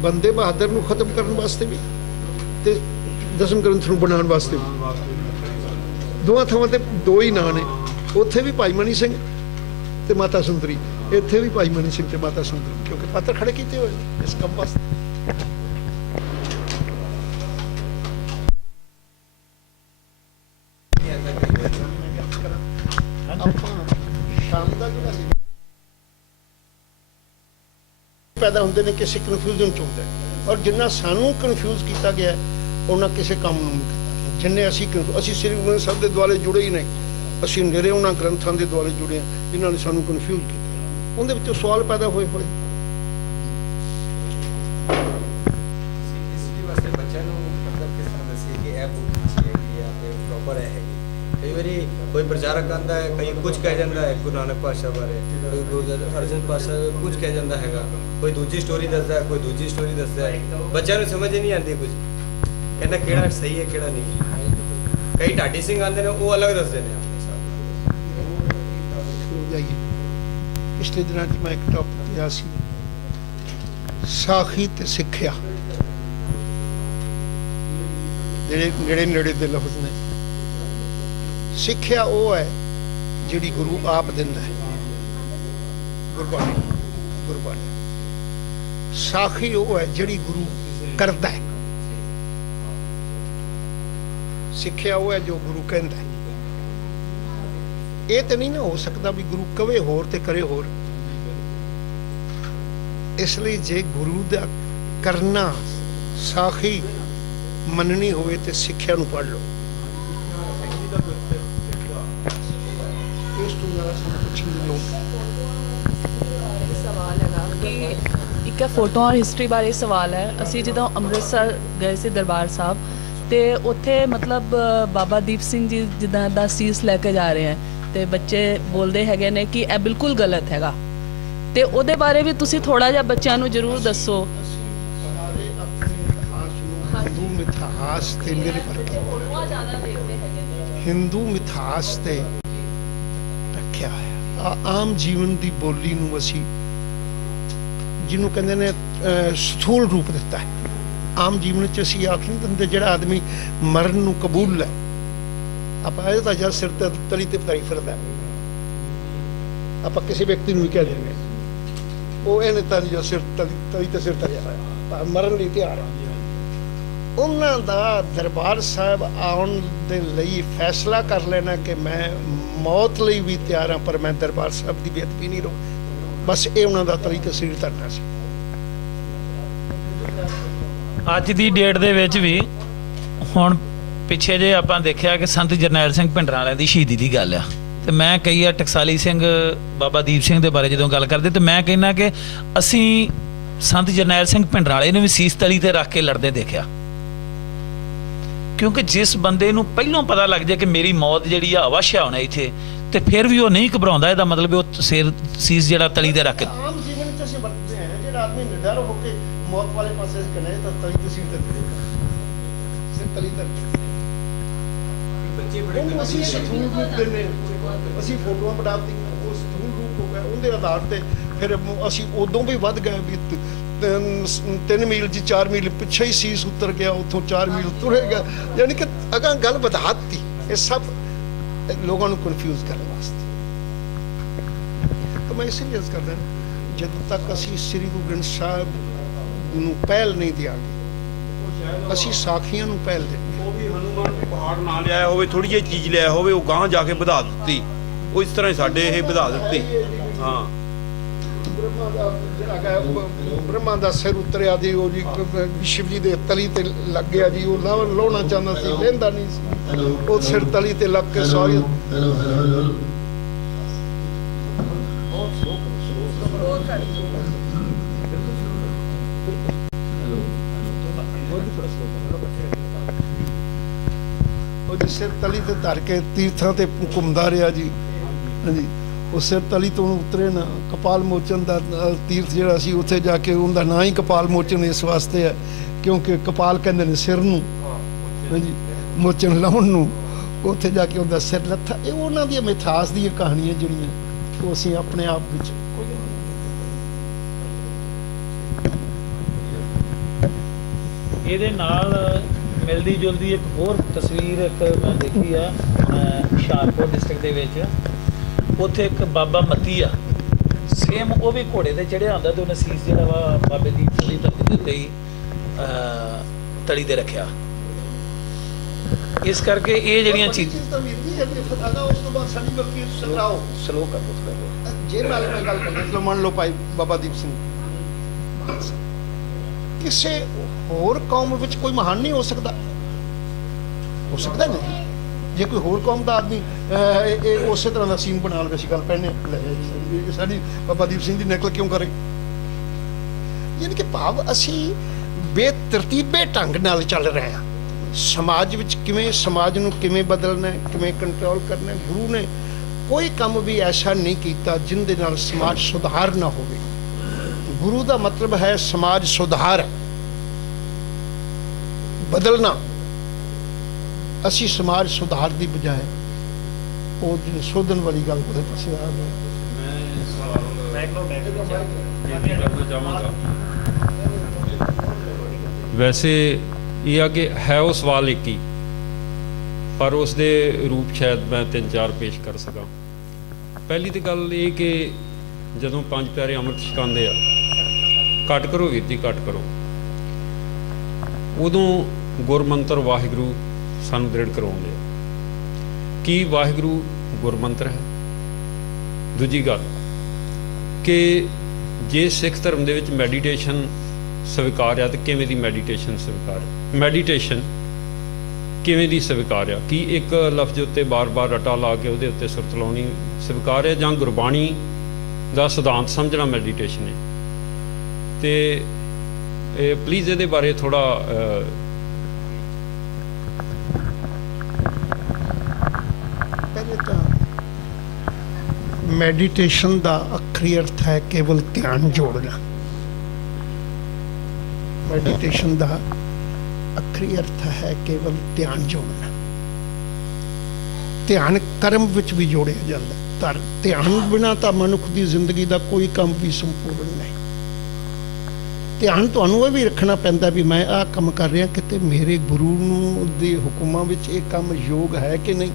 ਬੰਦੇ ਬਹਾਦਰ ਨੂੰ ਖਤਮ ਕਰਨ ਵਾਸਤੇ ਵੀ ਤੇ ਦਸਮ ਗ੍ਰੰਥ ਨੂੰ ਬਣਾਉਣ ਵਾਸਤੇ ਵੀ। ਦੋਵਾਂ ਥਾਵਾਂ ਤੇ ਦੋ ਹੀ ਨਾਂ ਨੇ, ਉੱਥੇ ਵੀ ਭਾਈ ਮਨੀ ਸਿੰਘ ਤੇ ਮਾਤਾ ਸੁੰਦਰੀ, ਇੱਥੇ ਵੀ ਭਾਈ ਮਨੀ ਸਿੰਘ ਤੇ ਮਾਤਾ ਸੁੰਦਰੀ, ਕਿਉਂਕਿ ਪਾਤਰ ਖੜੇ ਕੀਤੇ ਹੋਏ ਇਸ ਕੰਮ ਵਾਸਤੇ। ਪੈਦਾ ਹੁੰਦੇ ਨੇ ਕਿਸੇ ਕਨਫਿਊਜ਼ਨ ਚ ਹੁੰਦਾ, ਔਰ ਜਿੰਨਾ ਸਾਨੂੰ ਕਨਫਿਊਜ਼ ਕੀਤਾ ਗਿਆ ਉਹਨਾਂ ਕਿਸੇ ਕੰਮ ਨੂੰ ਨਹੀਂ ਕੀਤਾ। ਜਿੰਨੇ ਅਸੀਂ ਸ੍ਰੀ ਗੁਰੂ ਗ੍ਰੰਥ ਸਾਹਿਬ ਦੇ ਦੁਆਲੇ ਜੁੜੇ ਹੀ ਨਹੀਂ, ਅਸੀਂ ਨਿਰੇ ਉਹਨਾਂ ਗ੍ਰੰਥਾਂ ਦੇ ਦੁਆਲੇ ਜੁੜੇ ਹਾਂ ਜਿਨ੍ਹਾਂ ਨੇ ਸਾਨੂੰ ਕਨਫਿਊਜ਼ ਕੀਤਾ। ਉਹਦੇ ਵਿੱਚੋਂ ਸਵਾਲ ਪੈਦਾ ਹੋਏ ਹੋਏ। ਕਈ ਵਾਰੀ ਕੋਈ ਪ੍ਰਚਾਰਕ ਆਉਂਦਾ ਹੈ, ਕਈ ਕੁਝ ਕਹਿ ਜਾਂਦਾ ਹੈ ਗੁਰੂ ਨਾਨਕ ਪਾਤਸ਼ਾਹ ਬਾਰੇ, ਕੋਈ ਗੁਰੂ ਅਰਜਨ ਪਾਤਸ਼ਾਹ ਕੁਝ ਕਹਿ ਜਾਂਦਾ ਹੈਗਾ, ਕੋਈ ਦੂਜੀ ਸਟੋਰੀ ਦੱਸਦਾ ਹੈ, ਕੋਈ ਦੂਜੀ ਸਟੋਰੀ ਦੱਸਦਾ ਹੈ। ਬੱਚਿਆਂ ਨੂੰ ਸਮਝ ਹੀ ਨਹੀਂ ਆਉਂਦੀ ਕੁਝ, ਕਹਿੰਦਾ ਕਿਹੜਾ ਸਹੀ ਹੈ ਕਿਹੜਾ ਨਹੀਂ। ਕਈ ਢਾਡੀ ਸਿੰਘ ਆਉਂਦੇ ਨੇ, ਉਹ ਅਲੱਗ ਦੱਸਦੇ ਨੇ ਆਪਣੇ ਜਾਈਏ। ਪਿਛਲੇ ਦਿਨਾਂ 'ਚ ਮੈਂ ਇੱਕ ਟੌਪਿਕ ਲਿਆ ਸੀ, ਸਾਖੀ ਤੇ ਸਿੱਖਿਆ, ਜਿਹੜੇ ਨੇੜੇ ਨੇੜੇ ਦੇ ਲਫ਼ਜ਼ ਨੇ। ਸਿੱਖਿਆ ਉਹ ਹੈ ਜਿਹੜੀ ਗੁਰੂ ਆਪ ਦਿੰਦਾ ਹੈ, ਗੁਰਬਾਣੀ। ਸਾਖੀ ਉਹ ਹੈ ਜਿਹੜੀ ਗੁਰੂ ਕਰਦਾ ਹੈ। ਸਿੱਖਿਆ ਉਹ ਹੈ ਜੋ ਗੁਰੂ ਕਹਿੰਦਾ ਹੈ। ਇਹ ਤਾਂ ਨਹੀਂ ਨਾ ਹੋ ਸਕਦਾ ਵੀ ਗੁਰੂ ਕਵੇ ਹੋਰ ਤੇ ਕਰੇ ਹੋਰ। ਇਸ ਲਈ ਜੇ ਗੁਰੂ ਦਾ ਕਰਨਾ ਸਾਖੀ ਮੰਨਣੀ ਹੋਵੇ ਤੇ ਸਿੱਖਿਆ ਨੂੰ ਪੜ੍ਹ ਲਓ। ਇਸ ਤੋਂ ਜ਼ਿਆਦਾ ਸਾਨੂੰ ਕੁਛ ਨਹੀਂ ਲੋੜ। ਸਵਾਲ ਹੈਗਾ ਕਿ ਇੱਕ ਫੋਟੋਆਂ ਔਰ ਹਿਸਟਰੀ ਬਾਰੇ ਸਵਾਲ ਹੈ। ਅਸੀਂ ਜਦੋਂ ਅੰਮ੍ਰਿਤਸਰ ਗਏ ਸੀ ਦਰਬਾਰ ਸਾਹਿਬ, ਤੇ ਉੱਥੇ ਮਤਲਬ ਬਾਬਾ ਦੀਪ ਸਿੰਘ ਜੀ ਜਿੱਦਾਂ ਦਾ ਸੀਸ ਲੈ ਕੇ ਜਾ ਰਹੇ ਹੈ, ਤੇ ਬੱਚੇ ਬੋਲਦੇ ਹੈਗੇ ਨੇ ਕਿ ਇਹ ਬਿਲਕੁਲ ਗਲਤ ਹੈਗਾ, ਤੇ ਉਹਦੇ ਬਾਰੇ ਵੀ ਤੁਸੀਂ ਥੋੜਾ ਜਿਹਾ ਬੱਚਿਆਂ ਨੂੰ ਜ਼ਰੂਰ ਦੱਸੋ। ਸਾਰੇ ਆਪਣੇ ਇਤਿਹਾਸ ਨੂੰ ਹਿੰਦੂ ਮਿਥਿਹਾਸ ਤੇ ਨਿਰਭਰ ਹਿੰਦੂ ਮਿਥਿਹਾਸ ਤੇ ਰੱਖਿਆ ਹੋਇਆ। ਆਮ ਜੀਵਨ ਦੀ ਬੋਲੀ ਨੂੰ ਅਸੀਂ ਜਿਹਨੂੰ ਕਹਿੰਦੇ ਨੇ ਸਥੂਲ ਰੂਪ ਦਿੱਤਾ ਹੈ। ਆਮ ਜੀਵਨ ਚ ਅਸੀਂ ਆਖ ਨਹੀਂ ਦਿੰਦੇ ਜਿਹੜਾ ਆਦਮੀ ਮਰਨ ਨੂੰ ਕਬੂਲ ਹੈ, ਆਪਾਂ ਇਹ ਤਾਂ ਜਾਂ ਸਿਰ ਤੇ ਤਲੀ ਤੇ ਪਤਾਈ ਫਿਰਦਾ, ਆਪਾਂ ਕਿਸੇ ਵਿਅਕਤੀ ਨੂੰ ਵੀ ਕਹਿ ਦਿੰਦੇ ਉਹ ਇਹਨੇ ਤਾਂ ਜੋ ਸਿਰ ਤਲੀ ਤੇ ਸਿਰ ਤਲਿਆ ਹੋਇਆ, ਮਰਨ ਲਈ ਤਿਆਰ ਹੈ। ਉਹਨਾਂ ਦਾ ਦਰਬਾਰ ਸਾਹਿਬ ਆਉਣ ਦੇ ਲਈ ਫੈਸਲਾ ਕਰ ਲੈਣਾ ਕਿ ਮੈਂ ਮੌਤ ਲਈ ਵੀ ਤਿਆਰ ਹਾਂ, ਪਰ ਮੈਂ ਦਰਬਾਰ ਸਾਹਿਬ ਦੀ ਬੇਅਦਬੀ ਨਹੀਂ ਰੋਕ। ਬਸ ਇਹ ਉਹਨਾਂ ਦਾ ਤਰੀਕਾ ਸਰੀਰ ਧਰਨਾ ਸੀ। ਅੱਜ ਦੀ ਡੇਟ ਦੇ ਵਿੱਚ ਵੀ ਹੁਣ ਪਿੱਛੇ ਜੇ ਆਪਾਂ ਦੇਖਿਆ ਕਿ ਸੰਤ ਜਰਨੈਲ ਸਿੰਘ ਭਿੰਡਰਾਂ ਵਾਲਿਆਂ ਦੀ ਸ਼ਹੀਦੀ ਦੀ ਗੱਲ ਆ, ਤੇ ਮੈਂ ਕਹੀ ਆ ਟਕਸਾਲੀ ਸਿੰਘ ਬਾਬਾ ਦੀਪ ਸਿੰਘ ਦੇ ਬਾਰੇ ਜਦੋਂ ਗੱਲ ਕਰਦੇ, ਤੇ ਮੈਂ ਕਹਿੰਦਾ ਕਿ ਅਸੀਂ ਸੰਤ ਜਰਨੈਲ ਸਿੰਘ ਭਿੰਡਰਾਂ ਵਾਲੇ ਨੂੰ ਵੀ ਸੀਸ ਤਲੀ ਤੇ ਰੱਖ ਕੇ ਲੜਦੇ ਦੇਖਿਆ। ਕਿਉਂਕਿ ਜਿਸ ਬੰਦੇ ਨੂੰ ਪਹਿਲਾਂ ਪਤਾ ਲੱਗ ਜਾਏ ਕਿ ਮੇਰੀ ਮੌਤ ਜਿਹੜੀ ਆ ਅਵਸ਼ ਹੋਣਾ ਇੱਥੇ, ਤੇ ਫਿਰ ਵੀ ਉਹ ਨਹੀਂ ਘਬਰਾਉਂਦਾ, ਇਹਦਾ ਮਤਲਬ ਉਹ ਸੀਸ ਜਿਹੜਾ ਤਲੀ ਤੇ ਰੱਖ ਕੇ। ਆਮ ਜੀਵਨ ਵਿੱਚ ਅਸੀਂ ਵਰਤਦੇ ਹਾਂ, ਜਿਹੜਾ ਆਦਮੀ ਨਿਡਰ ਹੋ ਕੇ ਮੌਤ ਵਾਲੇ ਪਾਸੇ ਕਨੇ ਤਾਂ ਤਲੀ ਤੇ ਸਿਰ ਸਿਰ ਤਲੀ ਤੇ ਉਹਨੂੰ ਅਸੀਂ ਸਥੂਲ ਰੂਪ ਦਿੰਦੇ ਹਾਂ। ਅਸੀਂ ਫੋਟੋਆਂ ਬਣਾਉਂਦੀਆਂ, ਉਹ ਸਥੂਲ ਰੂਪ ਹੋ ਗਿਆ। ਉਹਦੇ ਆਧਾਰ ਤੇ ਫਿਰ ਅਸੀਂ ਉਦੋਂ ਵੀ ਵੱਧ ਗਏ ਵੀ 3 ਮੀਲ ਜੀ 4 ਮੀਲ ਪਿੱਛੇ ਹੀ ਸੀਸ ਉਤਰ ਗਿਆ, ਉੱਥੋਂ 4 ਮੀਲ ਤੁਰੇਗਾ, ਯਾਨੀ ਕਿ ਅਗਾਂ ਗੱਲ ਵਧਾ ਦਿੱਤੀ। ਇਹ ਸਭ ਲੋਕਾਂ ਨੂੰ ਕਨਫਿਊਜ਼ ਕਰਨ ਵਾਸਤੇ। ਤਾਂ ਮੈਂ ਇਸੇ ਲਈ ਅਰਜ਼ ਕਰਦਾ, ਜਦੋਂ ਤੱਕ ਅਸੀਂ ਸ੍ਰੀ ਗੁਰੂ ਗ੍ਰੰਥ ਸਾਹਿਬ ਨੂੰ ਪਹਿਲ ਨਹੀਂ ਦਿਆਂਗੇ, ਅਸੀਂ ਸਾਖੀਆਂ ਨੂੰ ਪਹਿਲ ਦੇਣੀ। ਉਹ ਵੀ ਹਨੂਮਾਨ ਦੇ ਪਹਾੜ ਨਾ ਲਿਆਇਆ ਹੋਵੇ, ਥੋੜੀ ਜਿਹੀ ਚੀਜ਼ ਲਿਆਇਆ ਹੋਵੇ, ਉਹ ਗਾਂਹ ਜਾ ਕੇ ਵਧਾ ਦਿੱਤੀ। ਉਹ ਇਸ ਤਰ੍ਹਾਂ ਹੀ ਸਾਡੇ ਇਹ ਵਧਾ ਦਿੱਤੀ। ਹਾਂ, ਬ੍ਰਹਮਾ ਦਾ ਸਿਰ ਉਤਰਿਆ ਜੀ, ਉਹ ਜੀ ਸ਼ਿਵ ਜੀ ਦੇ ਤਲੀ ਤੇ ਲੱਗ ਗਿਆ ਜੀ। ਉਹ ਲਾਉਣਾ ਚਾਹੁੰਦਾ ਸੀ, ਲੈਂਦਾ ਨਹੀਂ ਸੀ। ਉਹ ਸਿਰ ਤਲੀ ਤੇ ਲੱਗ ਕੇ ਸਾਰੀ ਉਹਦੇ ਸਿਰ ਤਲੀ ਤੇ ਧਰ ਕੇ ਤੀਰਥਾਂ ਤੇ ਘੁੰਮਦਾ ਰਿਹਾ ਜੀ। ਹਾਂਜੀ, ਉਹ ਸਿਰ ਤਲੀ ਤੋਂ ਉਤਰੇ ਨਾ। ਕਪਾਲ ਮੋਚਨ ਦਾ ਤੀਰਥ ਜਿਹੜਾ ਸੀ, ਉੱਥੇ ਜਾ ਕੇ ਉਹਦਾ ਨਾਂ ਹੀ ਕਪਾਲ ਮੋਚਨ ਇਸ ਵਾਸਤੇ ਹੈ ਕਿਉਂਕਿ ਕਪਾਲ ਕਹਿੰਦੇ ਨੇ ਸਿਰ ਨੂੰ, ਹਾਂਜੀ, ਮੋਚਨ ਲਾਉਣ ਨੂੰ। ਉੱਥੇ ਜਾ ਕੇ ਉਹਦਾ ਸਿਰ ਲੱਥਾ। ਇਹ ਉਹਨਾਂ ਦੀਆਂ ਮਿਥਿਹਾਸ ਦੀਆਂ ਕਹਾਣੀਆਂ ਜਿਹੜੀਆਂ ਉਹ ਅਸੀਂ ਆਪਣੇ ਆਪ ਵਿੱਚ ਇਹਦੇ ਨਾਲ ਮਿਲਦੀ ਜੁਲਦੀ ਇੱਕ ਹੋਰ ਤਸਵੀਰ ਇੱਕ ਮੈਂ ਦੇਖੀ ਆ ਹੁਸ਼ਿਆਰਪੁਰ ਡਿਸਟ੍ਰਿਕਟ ਦੇ ਵਿੱਚ। ਉੱਥੇ ਇੱਕ ਬਾਬਾ ਮੱਤੀ ਆ, ਸੇਮ ਉਹ ਵੀ ਘੋੜੇ ਤੇ ਚੜਿਆ ਹੁੰਦਾ, ਤੇ ਉਹਨੇ ਸੀਸ ਜਿਹੜਾ ਵਾ ਬਾਬੇ ਦੀ ਥਲੀ ਧਰਤੀ ਦੇ ਉੱਤੇ ਹੀ ਤਲੀ ਤੇ ਰੱਖਿਆ। ਇਸ ਕਰਕੇ ਇਹ ਜਿਹੜੀਆਂ ਚੀਜ਼ਾਂ ਉਸ ਤੋਂ ਬਾਅਦ ਸਾਡੀ ਬਲਕਿ ਸਲਾਓ ਸਲੋ ਕਰ ਦੋ। ਜੇ ਮੈਂ ਗੱਲ ਕਰਦਾ, ਮੰਨ ਲਓ ਭਾਈ ਬਾਬਾ ਦੀਪ ਸਿੰਘ, ਕਿਸੇ ਹੋਰ ਕੌਮ ਵਿੱਚ ਕੋਈ ਮਹਾਨ ਨਹੀਂ ਹੋ ਸਕਦਾ ਨਹੀਂ। ਜੇ ਕੋਈ ਹੋਰ ਕੌਮ ਦਾ ਆਦਮੀ ਇਹ ਉਸੇ ਤਰ੍ਹਾਂ ਦਾ ਸੀਨ ਬਣਾ ਲਵੇ, ਅਸੀਂ ਗੱਲ ਪਹਿਨੇ ਸਾਡੀ ਬਾਬਾ ਦੀਪ ਸਿੰਘ ਦੀ ਨਕਲ ਕਿਉਂ ਕਰੇ? ਯਾਨੀ ਕਿ ਭਾਵ ਅਸੀਂ ਬੇਤਰਤੀਬੇ ਢੰਗ ਨਾਲ ਚੱਲ ਰਹੇ ਹਾਂ। ਸਮਾਜ ਵਿੱਚ ਕਿਵੇਂ, ਸਮਾਜ ਨੂੰ ਕਿਵੇਂ ਬਦਲਣਾ ਹੈ, ਕਿਵੇਂ ਕੰਟਰੋਲ ਕਰਨਾ ਹੈ। ਗੁਰੂ ਨੇ ਕੋਈ ਕੰਮ ਵੀ ਐਸਾ ਨਹੀਂ ਕੀਤਾ ਜਿਹਦੇ ਨਾਲ ਸਮਾਜ ਸੁਧਾਰ ਨਾ ਹੋਵੇ। ਗੁਰੂ ਦਾ ਮਤਲਬ ਹੈ ਸਮਾਜ ਸੁਧਾਰ, ਬਦਲਣਾ। ਅਸੀਂ ਸਮਾਜ ਸੁਧਾਰ ਦੀ ਬਜਾਏ ਉਹ ਜਿਹੜੀ ਸੋਧਣ ਵਾਲੀ ਗੱਲ ਉਹਦੇ ਪਾਸੇ ਆ ਗਏ। ਵੈਸੇ ਇਹ ਆ ਕਿ ਹੈ ਉਹ ਸਵਾਲ ਇੱਕ ਹੀ, ਪਰ ਉਸ ਦੇ ਰੂਪ ਸ਼ਾਇਦ ਮੈਂ 3-4 ਪੇਸ਼ ਕਰ ਸਕਾਂ। ਪਹਿਲੀ ਤਾਂ ਗੱਲ ਇਹ ਕਿ ਜਦੋਂ ਪੰਜ ਪਿਆਰੇ ਅੰਮ੍ਰਿਤ ਛਕਾਉਂਦੇ ਆ, ਘੱਟ ਕਰੋ ਵੀਰ ਜੀ, ਘੱਟ ਕਰੋ, ਉਦੋਂ ਗੁਰਮੰਤਰ ਵਾਹਿਗੁਰੂ ਸਾਨੂੰ ਦ੍ਰਿੜ ਕਰਾਉਂਦੇ ਆ। ਕੀ ਵਾਹਿਗੁਰੂ ਗੁਰਮੰਤਰ ਹੈ? ਦੂਜੀ ਗੱਲ ਕਿ ਜੇ ਸਿੱਖ ਧਰਮ ਦੇ ਵਿੱਚ ਮੈਡੀਟੇਸ਼ਨ ਸਵੀਕਾਰ ਆ, ਤਾਂ ਕਿਵੇਂ ਦੀ ਮੈਡੀਟੇਸ਼ਨ ਸਵੀਕਾਰ ਹੈ? ਮੈਡੀਟੇਸ਼ਨ ਕਿਵੇਂ ਦੀ ਸਵੀਕਾਰ ਆ? ਕੀ ਇੱਕ ਲਫ਼ਜ਼ ਉੱਤੇ ਬਾਰ-ਬਾਰ ਰਟਾ ਲਾ ਕੇ ਉਹਦੇ ਉੱਤੇ ਸੁਰਤ ਲਾਉਣੀ ਸਵੀਕਾਰ ਹੈ, ਜਾਂ ਗੁਰਬਾਣੀ ਦਾ ਸਿਧਾਂਤ ਸਮਝਣਾ ਮੈਡੀਟੇਸ਼ਨ ਹੈ? ਤੇ ਇਹ ਪਲੀਜ਼ ਇਹਦੇ ਬਾਰੇ ਥੋੜਾ ਪਹਿਲੇ ਤਾਂ ਮੈਡੀਟੇਸ਼ਨ ਦਾ ਆਖਰੀ ਅਰਥ ਹੈ ਕੇਵਲ ਧਿਆਨ ਜੋੜਨਾ। ਮੈਡੀਟੇਸ਼ਨ ਦਾ ਆਖਰੀ ਅਰਥ ਹੈ ਕੇਵਲ ਧਿਆਨ ਜੋੜਨਾ। ਧਿਆਨ ਕਰਮ ਵਿੱਚ ਵੀ ਜੋੜਿਆ ਜਾਂਦਾ ਤਾਂ ਧਿਆਨ ਬਿਨਾਂ ਤਾਂ ਮਨੁੱਖ ਦੀ ਜ਼ਿੰਦਗੀ ਦਾ ਕੋਈ ਕੰਮ ਵੀ ਸੰਪੂਰਨ ਨਹੀਂ। ਧਿਆਨ ਤੁਹਾਨੂੰ ਇਹ ਵੀ ਰੱਖਣਾ ਪੈਂਦਾ ਵੀ ਮੈਂ ਆਹ ਕੰਮ ਕਰ ਰਿਹਾ, ਕਿਤੇ ਮੇਰੇ ਗੁਰੂ ਨੂੰ ਦੇ ਹੁਕਮਾਂ ਵਿੱਚ ਇਹ ਕੰਮ ਯੋਗ ਹੈ ਕਿ ਨਹੀਂ,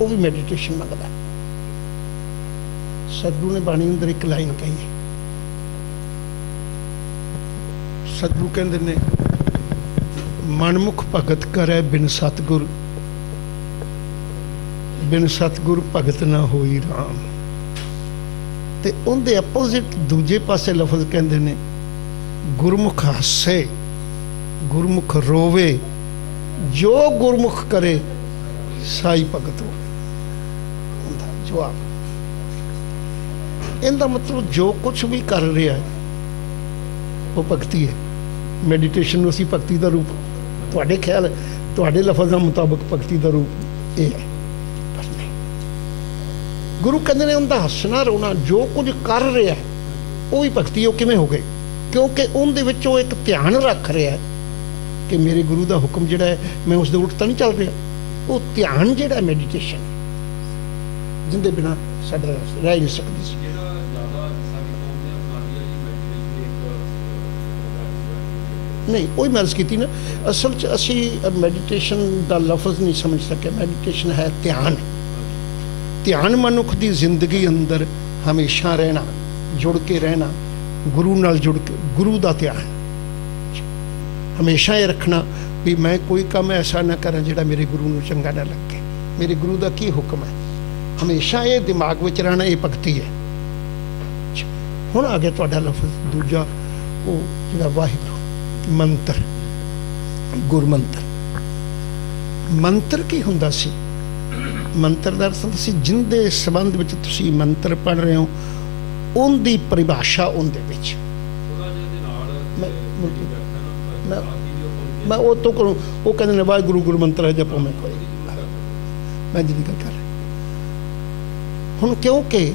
ਉਹ ਵੀ ਮੈਡੀਟੇਸ਼ਨ ਮੰਗਦਾ। ਸਤਿਗੁਰੂ ਨੇ ਬਾਣੀ ਅੰਦਰ ਇੱਕ ਲਾਈਨ ਕਹੀ ਹੈ, ਸਤਿਗੁਰੂ ਕਹਿੰਦੇ ਨੇ ਮਨਮੁਖ ਭਗਤ ਕਰੈ ਬਿਨ ਸਤਿਗੁਰ, ਬਿਨ ਸਤਿਗੁਰ ਭਗਤ ਨਾ ਹੋਈ ਰਾਮ। ਤੇ ਉਹਦੇ ਆਪੋਜ਼ਿਟ ਦੂਜੇ ਪਾਸੇ ਲਫ਼ਜ਼ ਕਹਿੰਦੇ ਨੇ ਗੁਰਮੁਖ ਹੱਸੇ ਗੁਰਮੁਖ ਰੋਵੇ, ਜੋ ਗੁਰਮੁਖ ਕਰੇ ਸਾਈ ਭਗਤ ਹੋਵੇ। ਉਹਦਾ ਜਵਾਬ ਇਹਦਾ ਮਤਲਬ ਜੋ ਕੁਝ ਵੀ ਕਰ ਰਿਹਾ ਹੈ ਉਹ ਭਗਤੀ ਹੈ। ਮੈਡੀਟੇਸ਼ਨ ਨੂੰ ਅਸੀਂ ਭਗਤੀ ਦਾ ਰੂਪ, ਤੁਹਾਡੇ ਖਿਆਲ ਤੁਹਾਡੇ ਲਫ਼ਜ਼ਾਂ ਮੁਤਾਬਕ ਭਗਤੀ ਦਾ ਰੂਪ ਇਹ ਹੈ, ਪਰ ਨਹੀਂ। ਗੁਰੂ ਕਹਿੰਦੇ ਨੇ ਉਹਦਾ ਹੱਸਣਾ ਰੋਣਾ ਜੋ ਕੁਝ ਕਰ ਰਿਹਾ ਹੈ ਉਹ ਵੀ ਭਗਤੀ। ਉਹ ਕਿਵੇਂ ਹੋ ਗਏ? ਕਿਉਂਕਿ ਉਹਦੇ ਵਿੱਚ ਉਹ ਇੱਕ ਧਿਆਨ ਰੱਖ ਰਿਹਾ ਹੈ ਕਿ ਮੇਰੇ ਗੁਰੂ ਦਾ ਹੁਕਮ ਜਿਹੜਾ ਹੈ ਮੈਂ ਉਸ ਦੇ ਉਲਟ ਤਾਂ ਨਹੀਂ ਚੱਲ ਰਿਹਾ। ਉਹ ਧਿਆਨ ਜਿਹੜਾ ਮੈਡੀਟੇਸ਼ਨ, ਜਿੰਦੇ ਬਿਨਾ ਸਾਡਾ ਰਹਿ ਨਹੀਂ ਸਕਦੀ ਸੀ। ਨਹੀਂ, ਉਹੀ ਮੈਂ ਅਰਜ਼ ਕੀਤੀ ਨਾ, ਅਸਲ 'ਚ ਅਸੀਂ ਮੈਡੀਟੇਸ਼ਨ ਦਾ ਲਫ਼ਜ਼ ਨਹੀਂ ਸਮਝ ਸਕੇ। ਮੈਡੀਟੇਸ਼ਨ ਹੈ ਧਿਆਨ। ਧਿਆਨ ਮਨੁੱਖ ਦੀ ਜ਼ਿੰਦਗੀ ਅੰਦਰ ਹਮੇਸ਼ਾ ਰਹਿਣਾ, ਜੁੜ ਕੇ ਰਹਿਣਾ, ਗੁਰੂ ਨਾਲ ਜੁੜ ਕੇ, ਗੁਰੂ ਦਾ ਧਿਆਨ ਹਮੇਸ਼ਾ ਇਹ ਰੱਖਣਾ ਵੀ ਮੈਂ ਕੋਈ ਕੰਮ ਐਸਾ ਨਾ ਕਰਾਂ ਜਿਹੜਾ ਮੇਰੇ ਗੁਰੂ ਨੂੰ ਚੰਗਾ ਨਾ ਲੱਗੇ। ਮੇਰੇ ਗੁਰੂ ਦਾ ਕੀ ਹੁਕਮ ਹੈ, ਹਮੇਸ਼ਾ ਇਹ ਦਿਮਾਗ ਵਿੱਚ ਰਹਿਣਾ, ਇਹ ਭਗਤੀ ਹੈ। ਹੁਣ ਆ ਗਿਆ ਤੁਹਾਡਾ ਲਫ਼ਜ਼ ਦੂਜਾ, ਉਹ ਜਿਹੜਾ ਵਾਹਿਗੁਰੂ ਮੰਤਰ, ਗੁਰਮੰਤਰ। ਮੰਤਰ ਕੀ ਹੁੰਦਾ ਸੀ? ਮੰਤਰ ਦਾ ਅਰਥ ਸੀ ਜਿੰਦੇ ਸੰਬੰਧ ਵਿੱਚ ਤੁਸੀਂ ਮੰਤਰ ਪੜ੍ਹ ਰਹੇ ਹੋ ਉਹਦੀ ਪਰਿਭਾਸ਼ਾ ਉਹਦੇ ਵਿੱਚ। ਮੈਂ ਉਹ ਤੋਂ ਕਰੂੰ, ਉਹ ਕਹਿੰਦੇ ਨੇ ਵਾਹਿਗੁਰੂ ਗੁਰੂ ਮੰਤਰ ਹੈ ਜਪੋ, ਮੈਂ ਕੋਈ ਮੈਂ ਜਿਹਦੀ ਗੱਲ ਕਰ ਰਿਹਾ ਹੁਣ। ਕਿਉਂਕਿ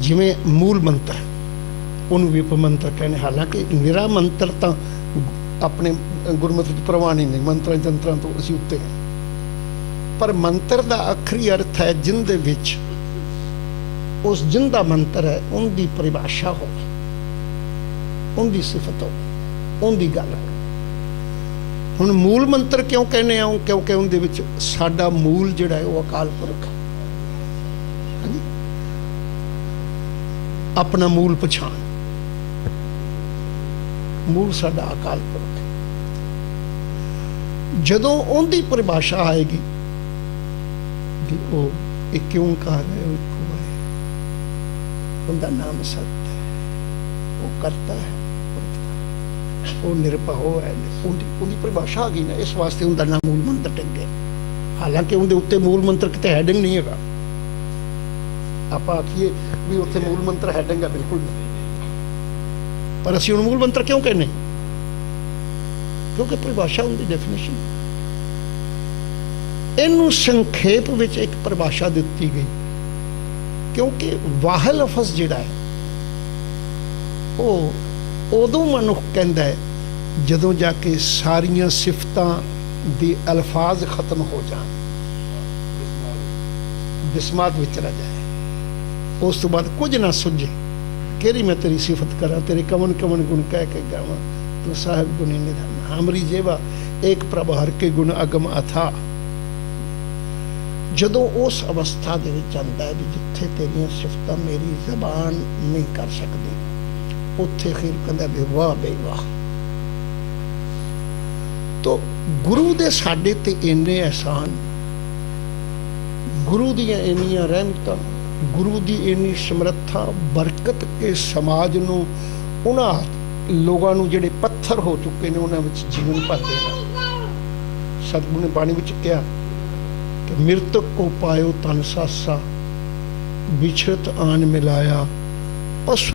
ਜਿਵੇਂ ਮੂਲ ਮੰਤਰ ਉਹਨੂੰ ਵੀ ਮੰਤਰ ਕਹਿੰਦੇ, ਹਾਲਾਂਕਿ ਨਿਰਾ ਮੰਤਰ ਤਾਂ ਆਪਣੇ ਗੁਰਮਤਿ ਵਿੱਚ ਪ੍ਰਵਾਨ ਹੀ ਨਹੀਂ, ਮੰਤਰਾਂ ਜੰਤਰਾਂ ਤੋਂ ਅਸੀਂ ਉੱਤੇ ਹਾਂ। ਪਰ ਮੰਤਰ ਦਾ ਆਖਰੀ ਅਰਥ ਹੈ ਜਿੰਦੇ ਵਿੱਚ ਉਸ ਜਿੰਦਾ ਮੰਤਰ ਹੈ ਉਹਦੀ ਪਰਿਭਾਸ਼ਾ ਹੋਵੇ, ਉਹਦੀ ਸਿਫਤ ਹੋਵੇ, ਉਹਦੀ ਗੱਲ ਹੋਵੇ। ਹੁਣ ਮੂਲ ਮੰਤਰ ਕਿਉਂ ਕਹਿੰਦੇ ਆ? ਕਿਉਂਕਿ ਉਹਦੇ ਵਿੱਚ ਸਾਡਾ ਮੂਲ ਜਿਹੜਾ ਹੈ ਉਹ ਅਕਾਲ ਪੁਰਖ ਹੈ। ਆਪਣਾ ਮੂਲ ਪਛਾਣ, ਮੂਲ ਸਾਡਾ ਅਕਾਲ ਪੁਰਖ ਹੈ। ਜਦੋਂ ਉਹਦੀ ਪਰਿਭਾਸ਼ਾ ਆਏਗੀ ਕਿ ਉਹ ਇੱਕ ਓਂਕਾਰ ਹੈ, ਉਹ ਇੱਕੋ ਹੈ, ਉਹਦਾ ਨਾਮ ਸਤ ਹੈ, ਉਹ ਕਰਤਾ ਹੈ, ਉਹ ਨਿਰਭਉ ਹੈ, ਉਹਦੀ ਪਰਿਭਾਸ਼ਾ ਆ ਗਈ ਨਾ। ਇਸ ਵਾਸਤੇ ਉਹਦਾ ਨਾਮ ਮੂਲ ਮੰਤਰ ਟੰਗਿਆ। ਹਾਲਾਂਕਿ ਉਹਦੇ ਉੱਤੇ ਮੂਲ ਮੰਤਰ ਕਿਤੇ ਹੈਡਿੰਗ ਨਹੀਂ ਹੈਗਾ। ਆਪਾਂ ਆਖੀਏ ਵੀ ਉੱਥੇ ਮੂਲ ਮੰਤਰ ਹੈਡਿੰਗ ਹੈ, ਬਿਲਕੁਲ ਨਹੀਂ। ਪਰ ਅਸੀਂ ਉਹਨੂੰ ਮੂਲ ਮੰਤਰ ਕਿਉਂ ਕਹਿੰਦੇ? ਕਿਉਂਕਿ ਪਰਿਭਾਸ਼ਾ ਉਹਦੀ ਡੈਫੀਨੇਸ਼ਨ। ਇਹਨੂੰ ਸੰਖੇਪ ਵਿੱਚ ਇੱਕ ਪਰਿਭਾਸ਼ਾ ਦਿੱਤੀ ਗਈ ਕਿਉਂਕਿ ਵਾਹ ਲਫ਼ਜ਼ ਜਿਹੜਾ ਹੈ ਉਹ ਉਦੋਂ ਮਨੁੱਖ ਕਹਿੰਦਾ ਹੈ ਜਦੋਂ ਜਾ ਕੇ ਸਾਰੀਆਂ ਸਿਫਤਾਂ ਦੇ ਅਲਫਾਜ਼ ਖਤਮ ਹੋ ਜਾਣ, ਬਿਸਮਾਤ ਵਿੱਚ ਰਹਿ ਜਾਏ। ਉਸ ਤੋਂ ਬਾਅਦ ਕੁਝ ਨਾ ਸੁਝੇ, ਕਿਹੜੀ ਮੈਂ ਤੇਰੀ ਸਿਫਤ ਕਰਾਂ, ਤੇਰੇ ਕਵਨ ਕਵਨ ਗੁਣ ਕਹਿ ਕੇ ਗਾਵਾਂ, ਤੂੰ ਸਾਹਿਬ ਗੁਣੀ ਨਿਧਾਨ ਹਮਰੀ ਜੇਵਾ ਇੱਕ ਪ੍ਰਭ ਹਰ ਕੇ ਗੁਣ ਅਗਮ ਅਥਾ। ਜਦੋਂ ਉਸ ਅਵਸਥਾ ਦੇ ਵਿੱਚ ਆਉਂਦਾ ਹੈ ਵੀ ਜਿੱਥੇ ਤੇਰੀਆਂ ਸਿਫਤਾਂ ਮੇਰੀ ਜ਼ਬਾਨ ਨਹੀਂ ਕਰ ਸਕਦੀ, ਉੱਥੇ ਫਿਰ ਕਹਿੰਦਾ ਵੀ ਵਾਹ ਬਈ ਵਾਹ। ਤੋ ਗੁਰੂ ਦੇ ਸਾਡੇ ਤੇ ਇੰਨੇ ਅਹਿਸਾਨ, ਗੁਰੂ ਦੀਆਂ ਇੰਨੀਆਂ ਰਹਿਮਤਾਂ, ਗੁਰੂ ਦੀ ਇੰਨੀ ਸਮਰੱਥਾ, ਬਰਕਤ ਕੇ ਸਮਾਜ ਨੂੰ ਉਹਨਾਂ ਲੋਕਾਂ ਨੂੰ ਜਿਹੜੇ ਪੱਥਰ ਹੋ ਚੁੱਕੇ ਨੇ ਉਹਨਾਂ ਵਿੱਚ ਜੀਵਨ ਭਰ ਦੇਣਾ। ਸਤਿਗੁਰੂ ਨੇ ਬਾਣੀ ਵਿੱਚ ਕਿਹਾ ਕਿ ਮਿਰਤਕ ਕੋ ਪਾਇਓ ਤਨ ਸਾਸਾ, ਵਿਛੜਤ ਆਨ ਮਿਲਾਇਆ ਪਸ਼ੂ